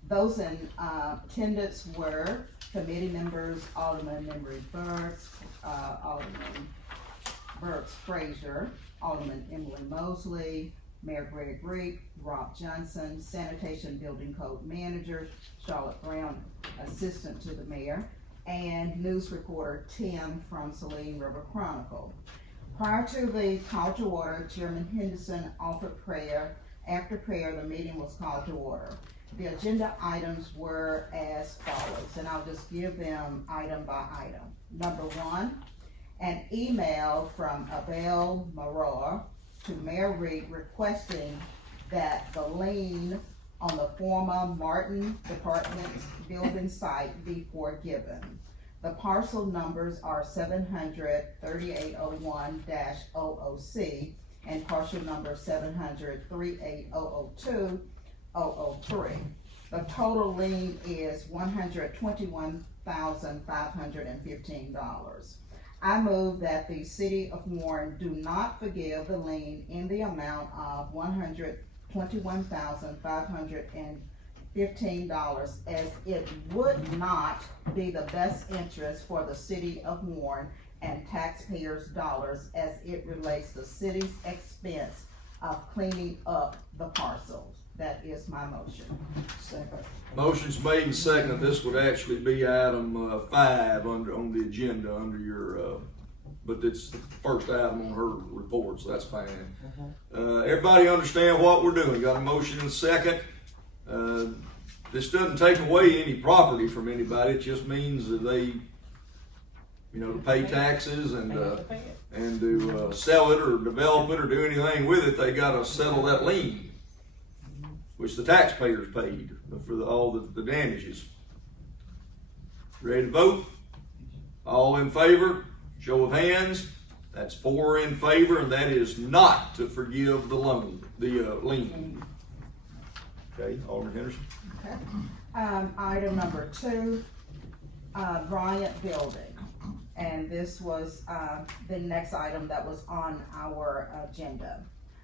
Those in attendance were committee members Alderman Emory Burks, Alderman Burks Frazier, Alderman Emily Mosley, Mayor Greg Reed, Rob Johnson, Sanitation Building Code Manager Charlotte Brown, Assistant to the Mayor, and news reporter Tim from Saline River Chronicle. Prior to the call to order, Chairman Henderson offered prayer. After prayer, the meeting was called to order. The agenda items were as follows, and I'll just give them item by item. Number 1, an email from Abel Maroa to Mayor Reed requesting that the lien on the former Martin Department building site be forgiven. The parcel numbers are 700-3801-00C and parcel number 700-3800-003. The total lien is $121,515. I move that the City of Warren do not forgive the lien in the amount of $121,515 as it would not be the best interest for the City of Warren and taxpayers' dollars as it relates to city's expense of cleaning up the parcels. That is my motion. Second. Motion's made and seconded. This would actually be item 5 on the agenda under your, but it's the first item on her report, so that's fine. Everybody understand what we're doing? Got a motion and a second. This doesn't take away any property from anybody. It just means that they, to pay taxes and to sell it or develop it or do anything with it, they gotta settle that lien, which the taxpayers paid for all the damages. Ready to vote? All in favor? Show of hands. That's 4 in favor, and that is not to forgive the lien. Okay, Alderman Henderson. Okay. Item number 2, Bryant Building. And this was the next item that was on our agenda.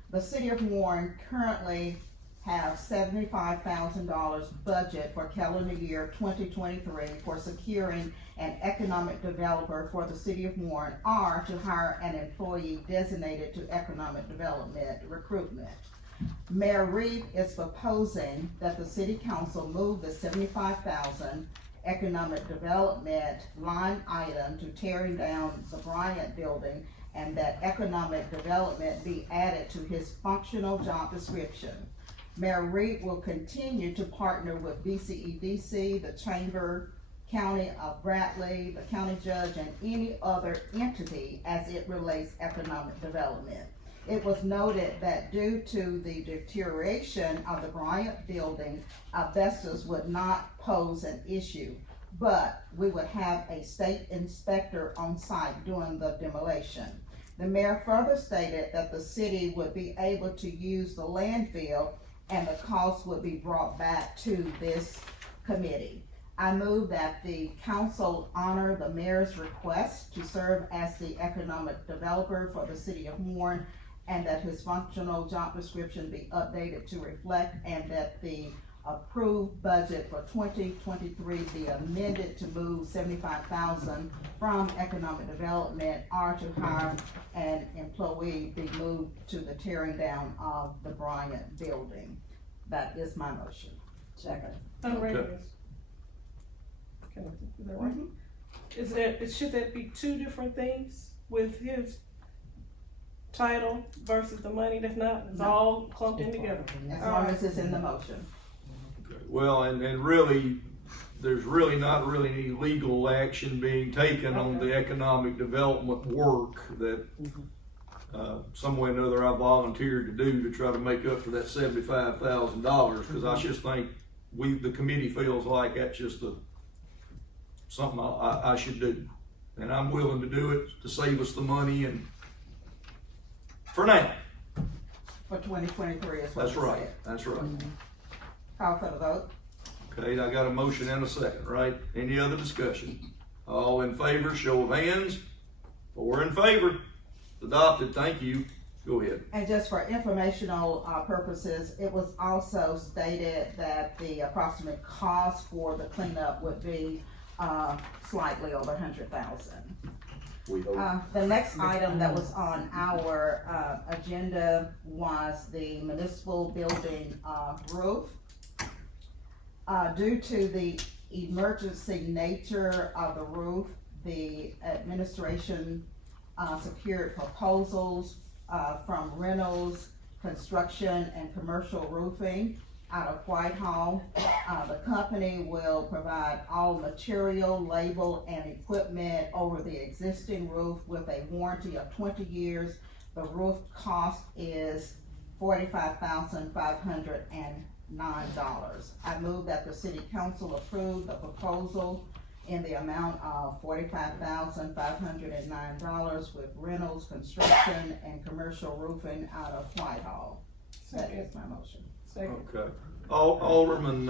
The City of Warren currently have $75,000 budget for calendar year 2023 for securing an economic developer for the City of Warren or to hire an employee designated to economic development recruitment. Mayor Reed is proposing that the City Council move the $75,000 economic development line item to tearing down the Bryant Building, and that economic development be added to his functional job description. Mayor Reed will continue to partner with BCEDC, the Chamber, County of Bradley, the county judge, and any other entity as it relates economic development. It was noted that due to the deterioration of the Bryant building, asbestos would not pose an issue, but we would have a state inspector on site doing the demolition. The mayor further stated that the city would be able to use the landfill and the cost would be brought back to this committee. I move that the council honor the mayor's request to serve as the economic developer for the city of Warren, and that his functional job description be updated to reflect, and that the approved budget for 2023 be amended to move $75,000 from economic development or to hire an employee be moved to the tearing down of the Bryant building. That is my motion. Second. Outrageous. Okay, is that right? Should that be two different things with his title versus the money? That's not, it's all clumped in together. As long as it's in the motion. Okay. Well, and really, there's really not really any legal action being taken on the economic development work that some way or another I volunteered to do to try to make up for that $75,000, because I just think the committee feels like that's just something I should do, and I'm willing to do it to save us the money and for now. For 2023 is what That's you right. said. That's right. Call for the vote. Okay, I got a motion and a second, right? Any other discussion? All in favor, show of hands. 4 in favor. Adopted, thank you. Go ahead. And just for informational purposes, it was also stated that the approximate cost for the cleanup would be slightly over $100,000. We hope. The next item that was on our agenda was the municipal building roof. Due to the emergency nature of the roof, the administration secured proposals from Reynolds Construction and Commercial Roofing out of Whitehall. The company will provide all material, label, and equipment over the existing roof with a warranty of 20 years. The roof cost is $45,509. I move that the city council approve the proposal in the amount of $45,509 with Reynolds Construction and Commercial Roofing out of Whitehall. That is my motion. Second. Okay. Alderman,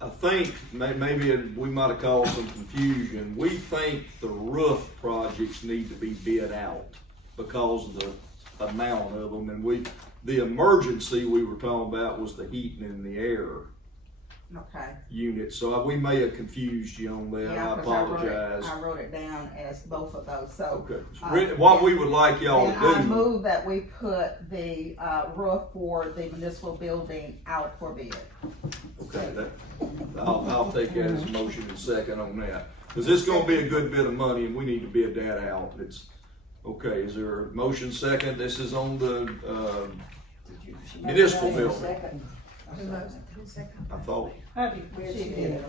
I think maybe we might have caused some confusion. We think the roof projects need to be bid out because of the amount of them, and the emergency we were talking about was the heating and the air Okay. unit, so we may have confused you on that. Yeah, I 'cause apologize. I wrote it down as both of those, so. Okay. What we would like y'all And to I do. move that we put the roof for the municipal building out for bid. Okay, I'll take that as a motion and second on that, because it's gonna be a good bit of money and we need to bid that out. Okay, is there a motion second? This is on the, municipal building. Second. Who's second? I thought, I do. She did.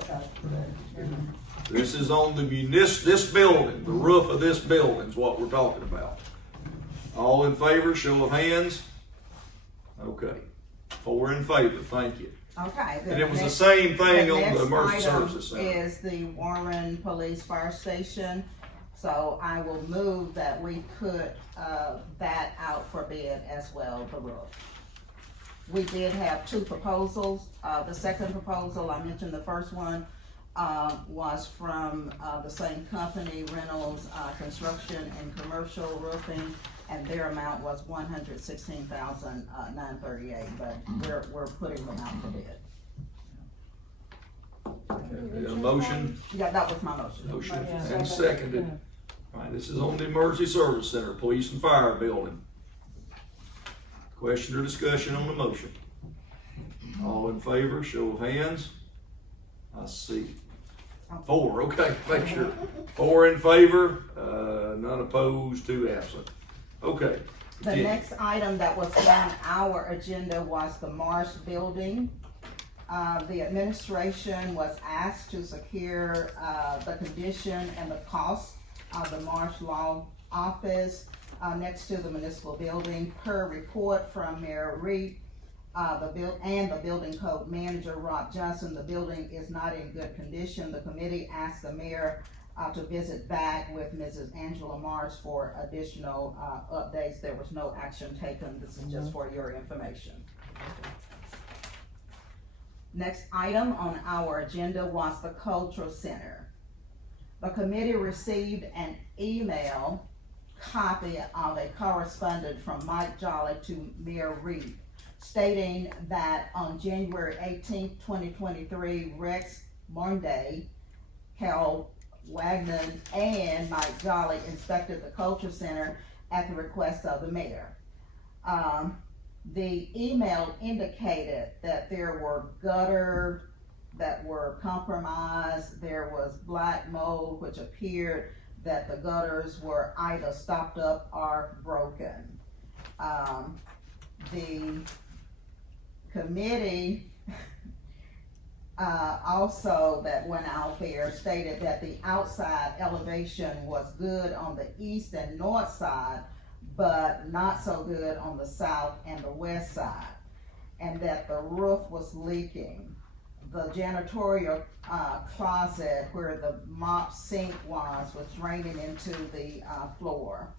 this is on the this building, the roof of this building is what we're talking about. All in favor, show of hands? Okay, 4 in favor, thank you. Okay. And it was the same thing on the next emergency item services center. is the Warren Police Fire Station. So I will move that we put that out for bid as well, the roof. We did have 2 proposals. The second proposal, I mentioned the first one, was from the same company, Reynolds Construction and Commercial Roofing, and their amount was $116,938, but we're putting them out for bid. Okay, a motion? Yeah, that was my motion. Motion and seconded. All right, this is on the Emergency Service Center, Police and Fire Building. Question or discussion on the motion? All in favor, show of hands? I see. 4, okay, make sure. 4 in favor, none opposed, 2 absent. Okay, The next item that was on our agenda was the Marsh Building. The administration was asked to secure, the condition and the cost of the Marsh Law Office, next to the municipal building. Per report from Mayor Reed, the building code manager, Rob Johnson, the building is not in good condition. The committee asked the mayor to visit back with Mrs. Angela Marsh for additional updates. There was no action taken. This is just for your information. Next item on our agenda was the Cultural Center. The committee received an email copy of a correspondence from Mike Jolly to Mayor Reed, stating that on January 18th, 2023, Rex Monday, Carol Wagner, and Mike Jolly inspected the Culture Center at the request of the mayor. The email indicated that there were gutters that were compromised, there was black mold, which appeared that the gutters were either stopped up or broken. The committee also that went out there stated that the outside elevation was good on the east and north side, but not so good on the south and the west side, and that the roof was leaking. The janitorial closet where the mop sink was draining into the floor.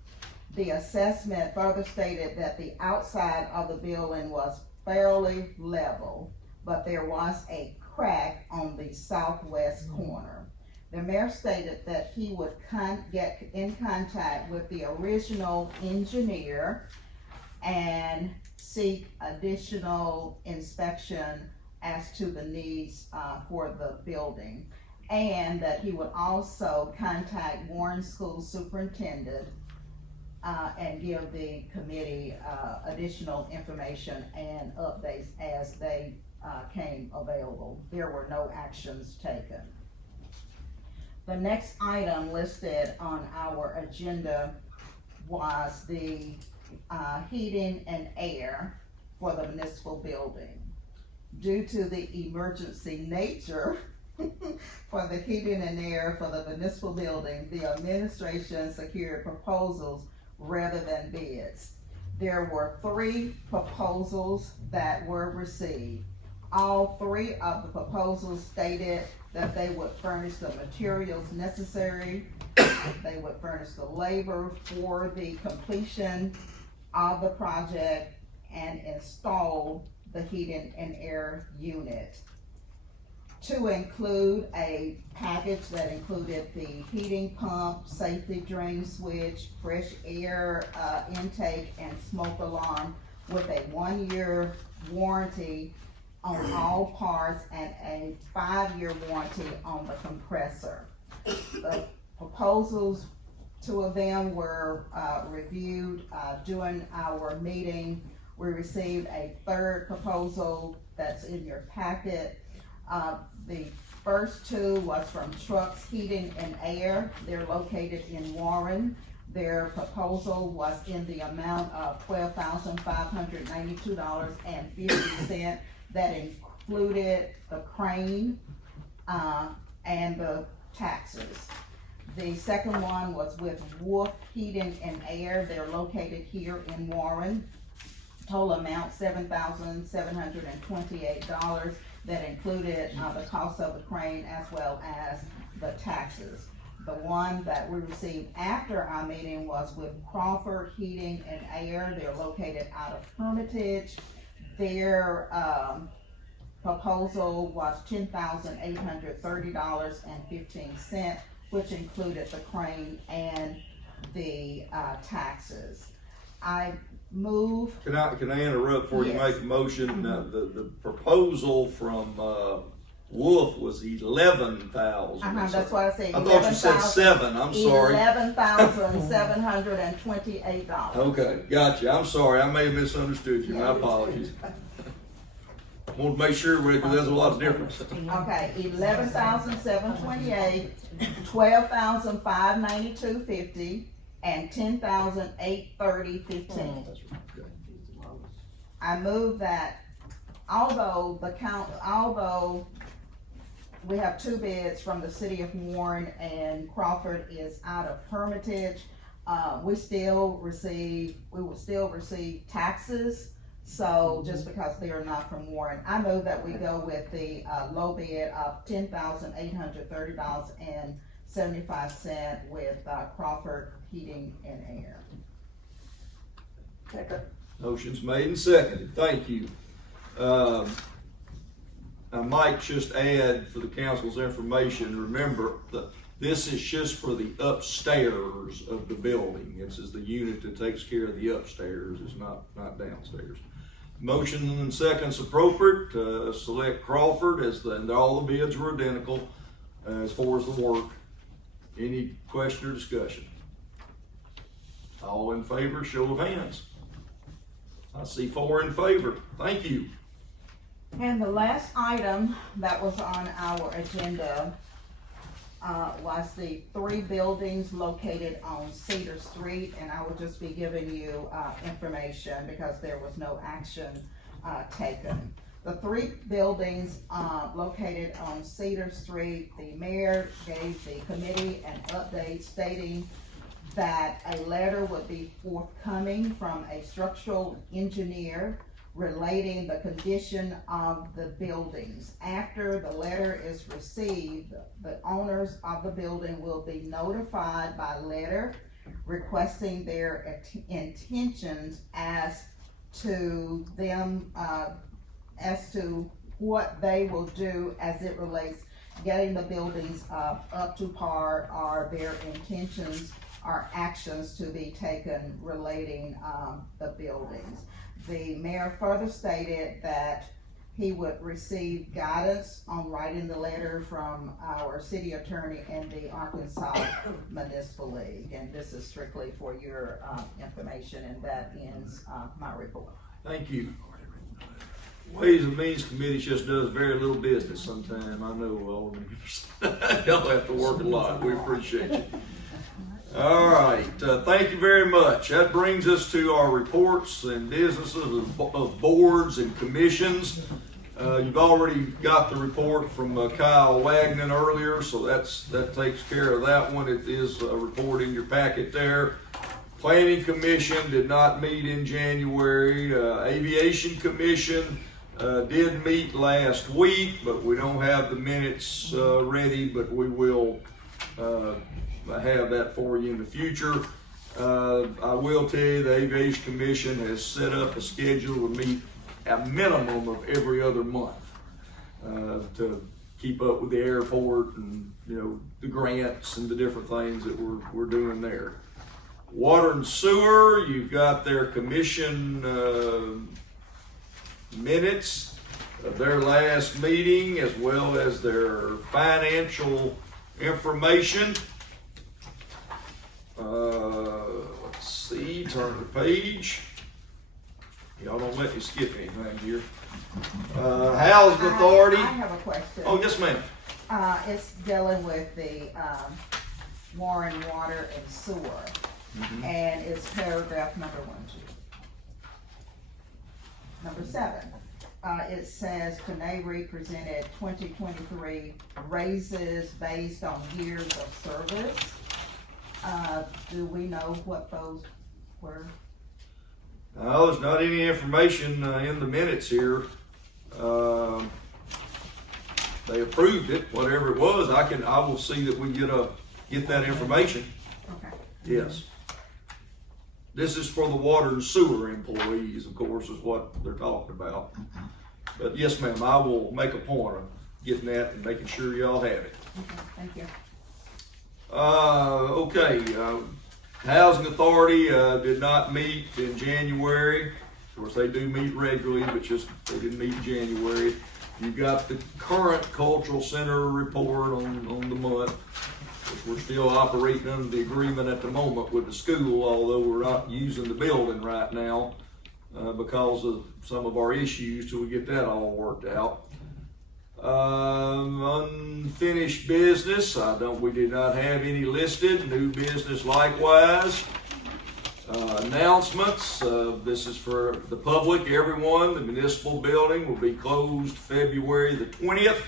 The assessment further stated that the outside of the building was fairly level, but there was a crack on the southwest corner. The mayor stated that he would get in contact with the original engineer and seek additional inspection as to the needs for the building, and that he would also contact Warren School Superintendent and give the committee additional information and updates as they came available. There were no actions taken. The next item listed on our agenda was the heating and air for the municipal building. Due to the emergency nature for the heating and air for the municipal building, the administration secured proposals rather than bids. There were 3 proposals that were received. All 3 of the proposals stated that they would furnish the materials necessary, they would furnish the labor for the completion of the project, and install the heating and air unit. To include a package that included the heating pump, safety drain switch, fresh air intake, and smoke alarm, with a 1-year warranty on all parts and a 5-year warranty on the compressor. The proposals, 2 of them were reviewed during our meeting. We received a 3rd proposal that's in your packet. The first 2 was from Trucks Heating and Air. They're located in Warren. Their proposal was in the amount of $12,592.50. That included the crane and the taxes. The second one was with Wolf Heating and Air. They're located here in Warren. Total amount $7,728. That included the cost of the crane as well as the taxes. The one that we received after our meeting was with Crawford Heating and Air. They're located out of Hermitage. Their proposal was $10,830.15, which included the crane and the taxes. I move. Can I interrupt before you Yes. make a motion? The proposal from Wolf was 11,000. That's what I said. I thought you said 7. I'm sorry. $11,728. Okay, gotcha. I'm sorry. I may have misunderstood you. My apologies. Want to make sure because there's a lot of difference. Okay, $11,728, $12,592.50, and $10,830.15. I move that although we have two bids from the city of Warren and Crawford is out of Hermitage, we will still receive taxes. So just because they are not from Warren, I move that we go with the low bid of $10,830.75 with Crawford Heating and Air. Second. Motion's made and seconded. Thank you. I might just add for the council's information, remember that this is just for the upstairs of the building. This is the unit that takes care of the upstairs. It's not downstairs. Motion and seconds appropriate. Select Crawford and all the bids were identical as far as the work. Any question or discussion? All in favor, show of hands. I see 4 in favor. Thank you. And the last item that was on our agenda was the 3 buildings located on Cedar Street, and I will just be giving you information because there was no action taken. The 3 buildings located on Cedar Street, the mayor gave the committee an update stating that a letter would be forthcoming from a structural engineer relating the condition of the buildings. After the letter is received, the owners of the building will be notified by letter requesting their intentions as to them, as to what they will do as it relates getting the buildings up to par, or their intentions or actions to be taken relating the buildings. The mayor further stated that he would receive guidance on writing the letter from our city attorney and the Arkansas Municipal League. And this is strictly for your information, and that ends my report. Thank you. Ways and Means Committee just does very little business sometime. I know all of you. Y'all have to work a lot. We appreciate you. All right, thank you very much. That brings us to our reports and businesses of boards and commissions. You've already got the report from Kyle Wagner earlier, so that takes care of that one. It is a report in your packet there. Planning Commission did not meet in January. Aviation Commission did meet last week, but we don't have the minutes ready, but we will have that for you in the future. I will tell you the Aviation Commission has set up a schedule to meet a minimum of every other month to keep up with the airport and the grants and the different things that we're doing there. Water and Sewer, you've got their commission minutes of their last meeting as well as their financial information. Let's see, turn the page. Y'all don't let me skip anything here. Housing Authority. I have a question. Oh, yes, ma'am. It's dealing with the Warren Water and Sewer, and it's paragraph number 7. It says Canary presented 2023 raises based on years of service. Do we know what those were? No, there's not any information in the minutes here. They approved it, whatever it was. I will see that we get that information. Okay. Yes. This is for the water and sewer employees, of course, is what they're talking about. But yes, ma'am, I will make a point of getting that and making sure y'all have it. Okay, thank you. Okay, Housing Authority did not meet in January. Of course, they do meet regularly, but just they didn't meet in January. You've got the current Cultural Center report on the month, which we're still operating under the agreement at the moment with the school, although we're not using the building right now because of some of our issues till we get that all worked out. Unfinished unfinished business, we did not have any listed. New business likewise. Announcements, this is for the public, everyone. The municipal building will be closed February the 20th,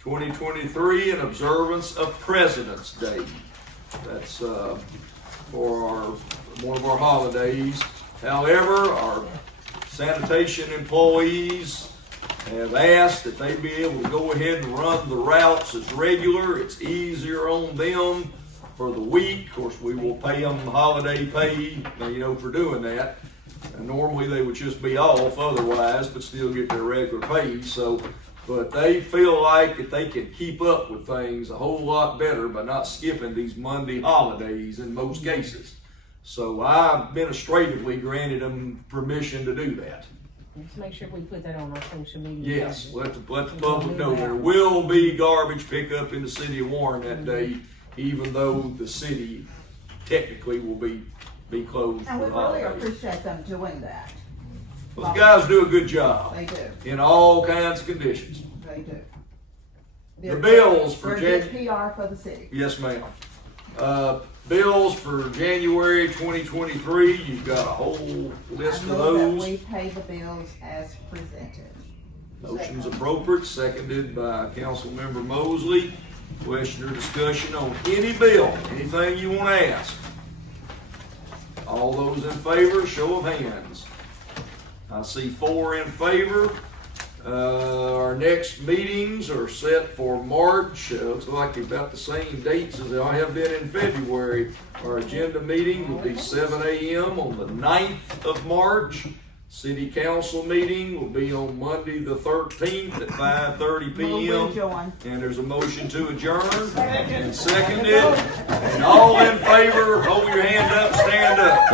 2023 in observance of President's Day. That's for one of our holidays. However, our sanitation employees have asked that they be able to go ahead and run the routes as regular. It's easier on them for the week. Of course, we will pay them holiday pay, for doing that. And normally they would just be off otherwise, but still get their regular pay. But they feel like that they can keep up with things a whole lot better by not skipping these Monday holidays in most cases. So I administratively granted them permission to do that. Let's make sure we put that on our social media. Yes, let the public know there will be garbage pickup in the city of Warren that day, even though the city technically will be closed And for we the really holidays. appreciate them doing that. Well, the guys do a good job They do, in all kinds of conditions. they do. The bills for They're good PR for the city. Yes, ma'am. Bills for January 2023, you've got a whole list of I move those. that we pay the bills as presented. Motion's appropriate, seconded by Councilmember Mosley. Question or discussion on any bill, anything you want to ask? All those in favor, show of hands. I see 4 in favor. Our next meetings are set for March. Looks like about the same dates as they have been in February. Our agenda meeting will be 7 a.m. on the 9th of March. City Council meeting will be on Monday the 13th at 5:30 p.m. And there's a motion to adjourn and seconded. And all in favor, hold your hand up, stand up.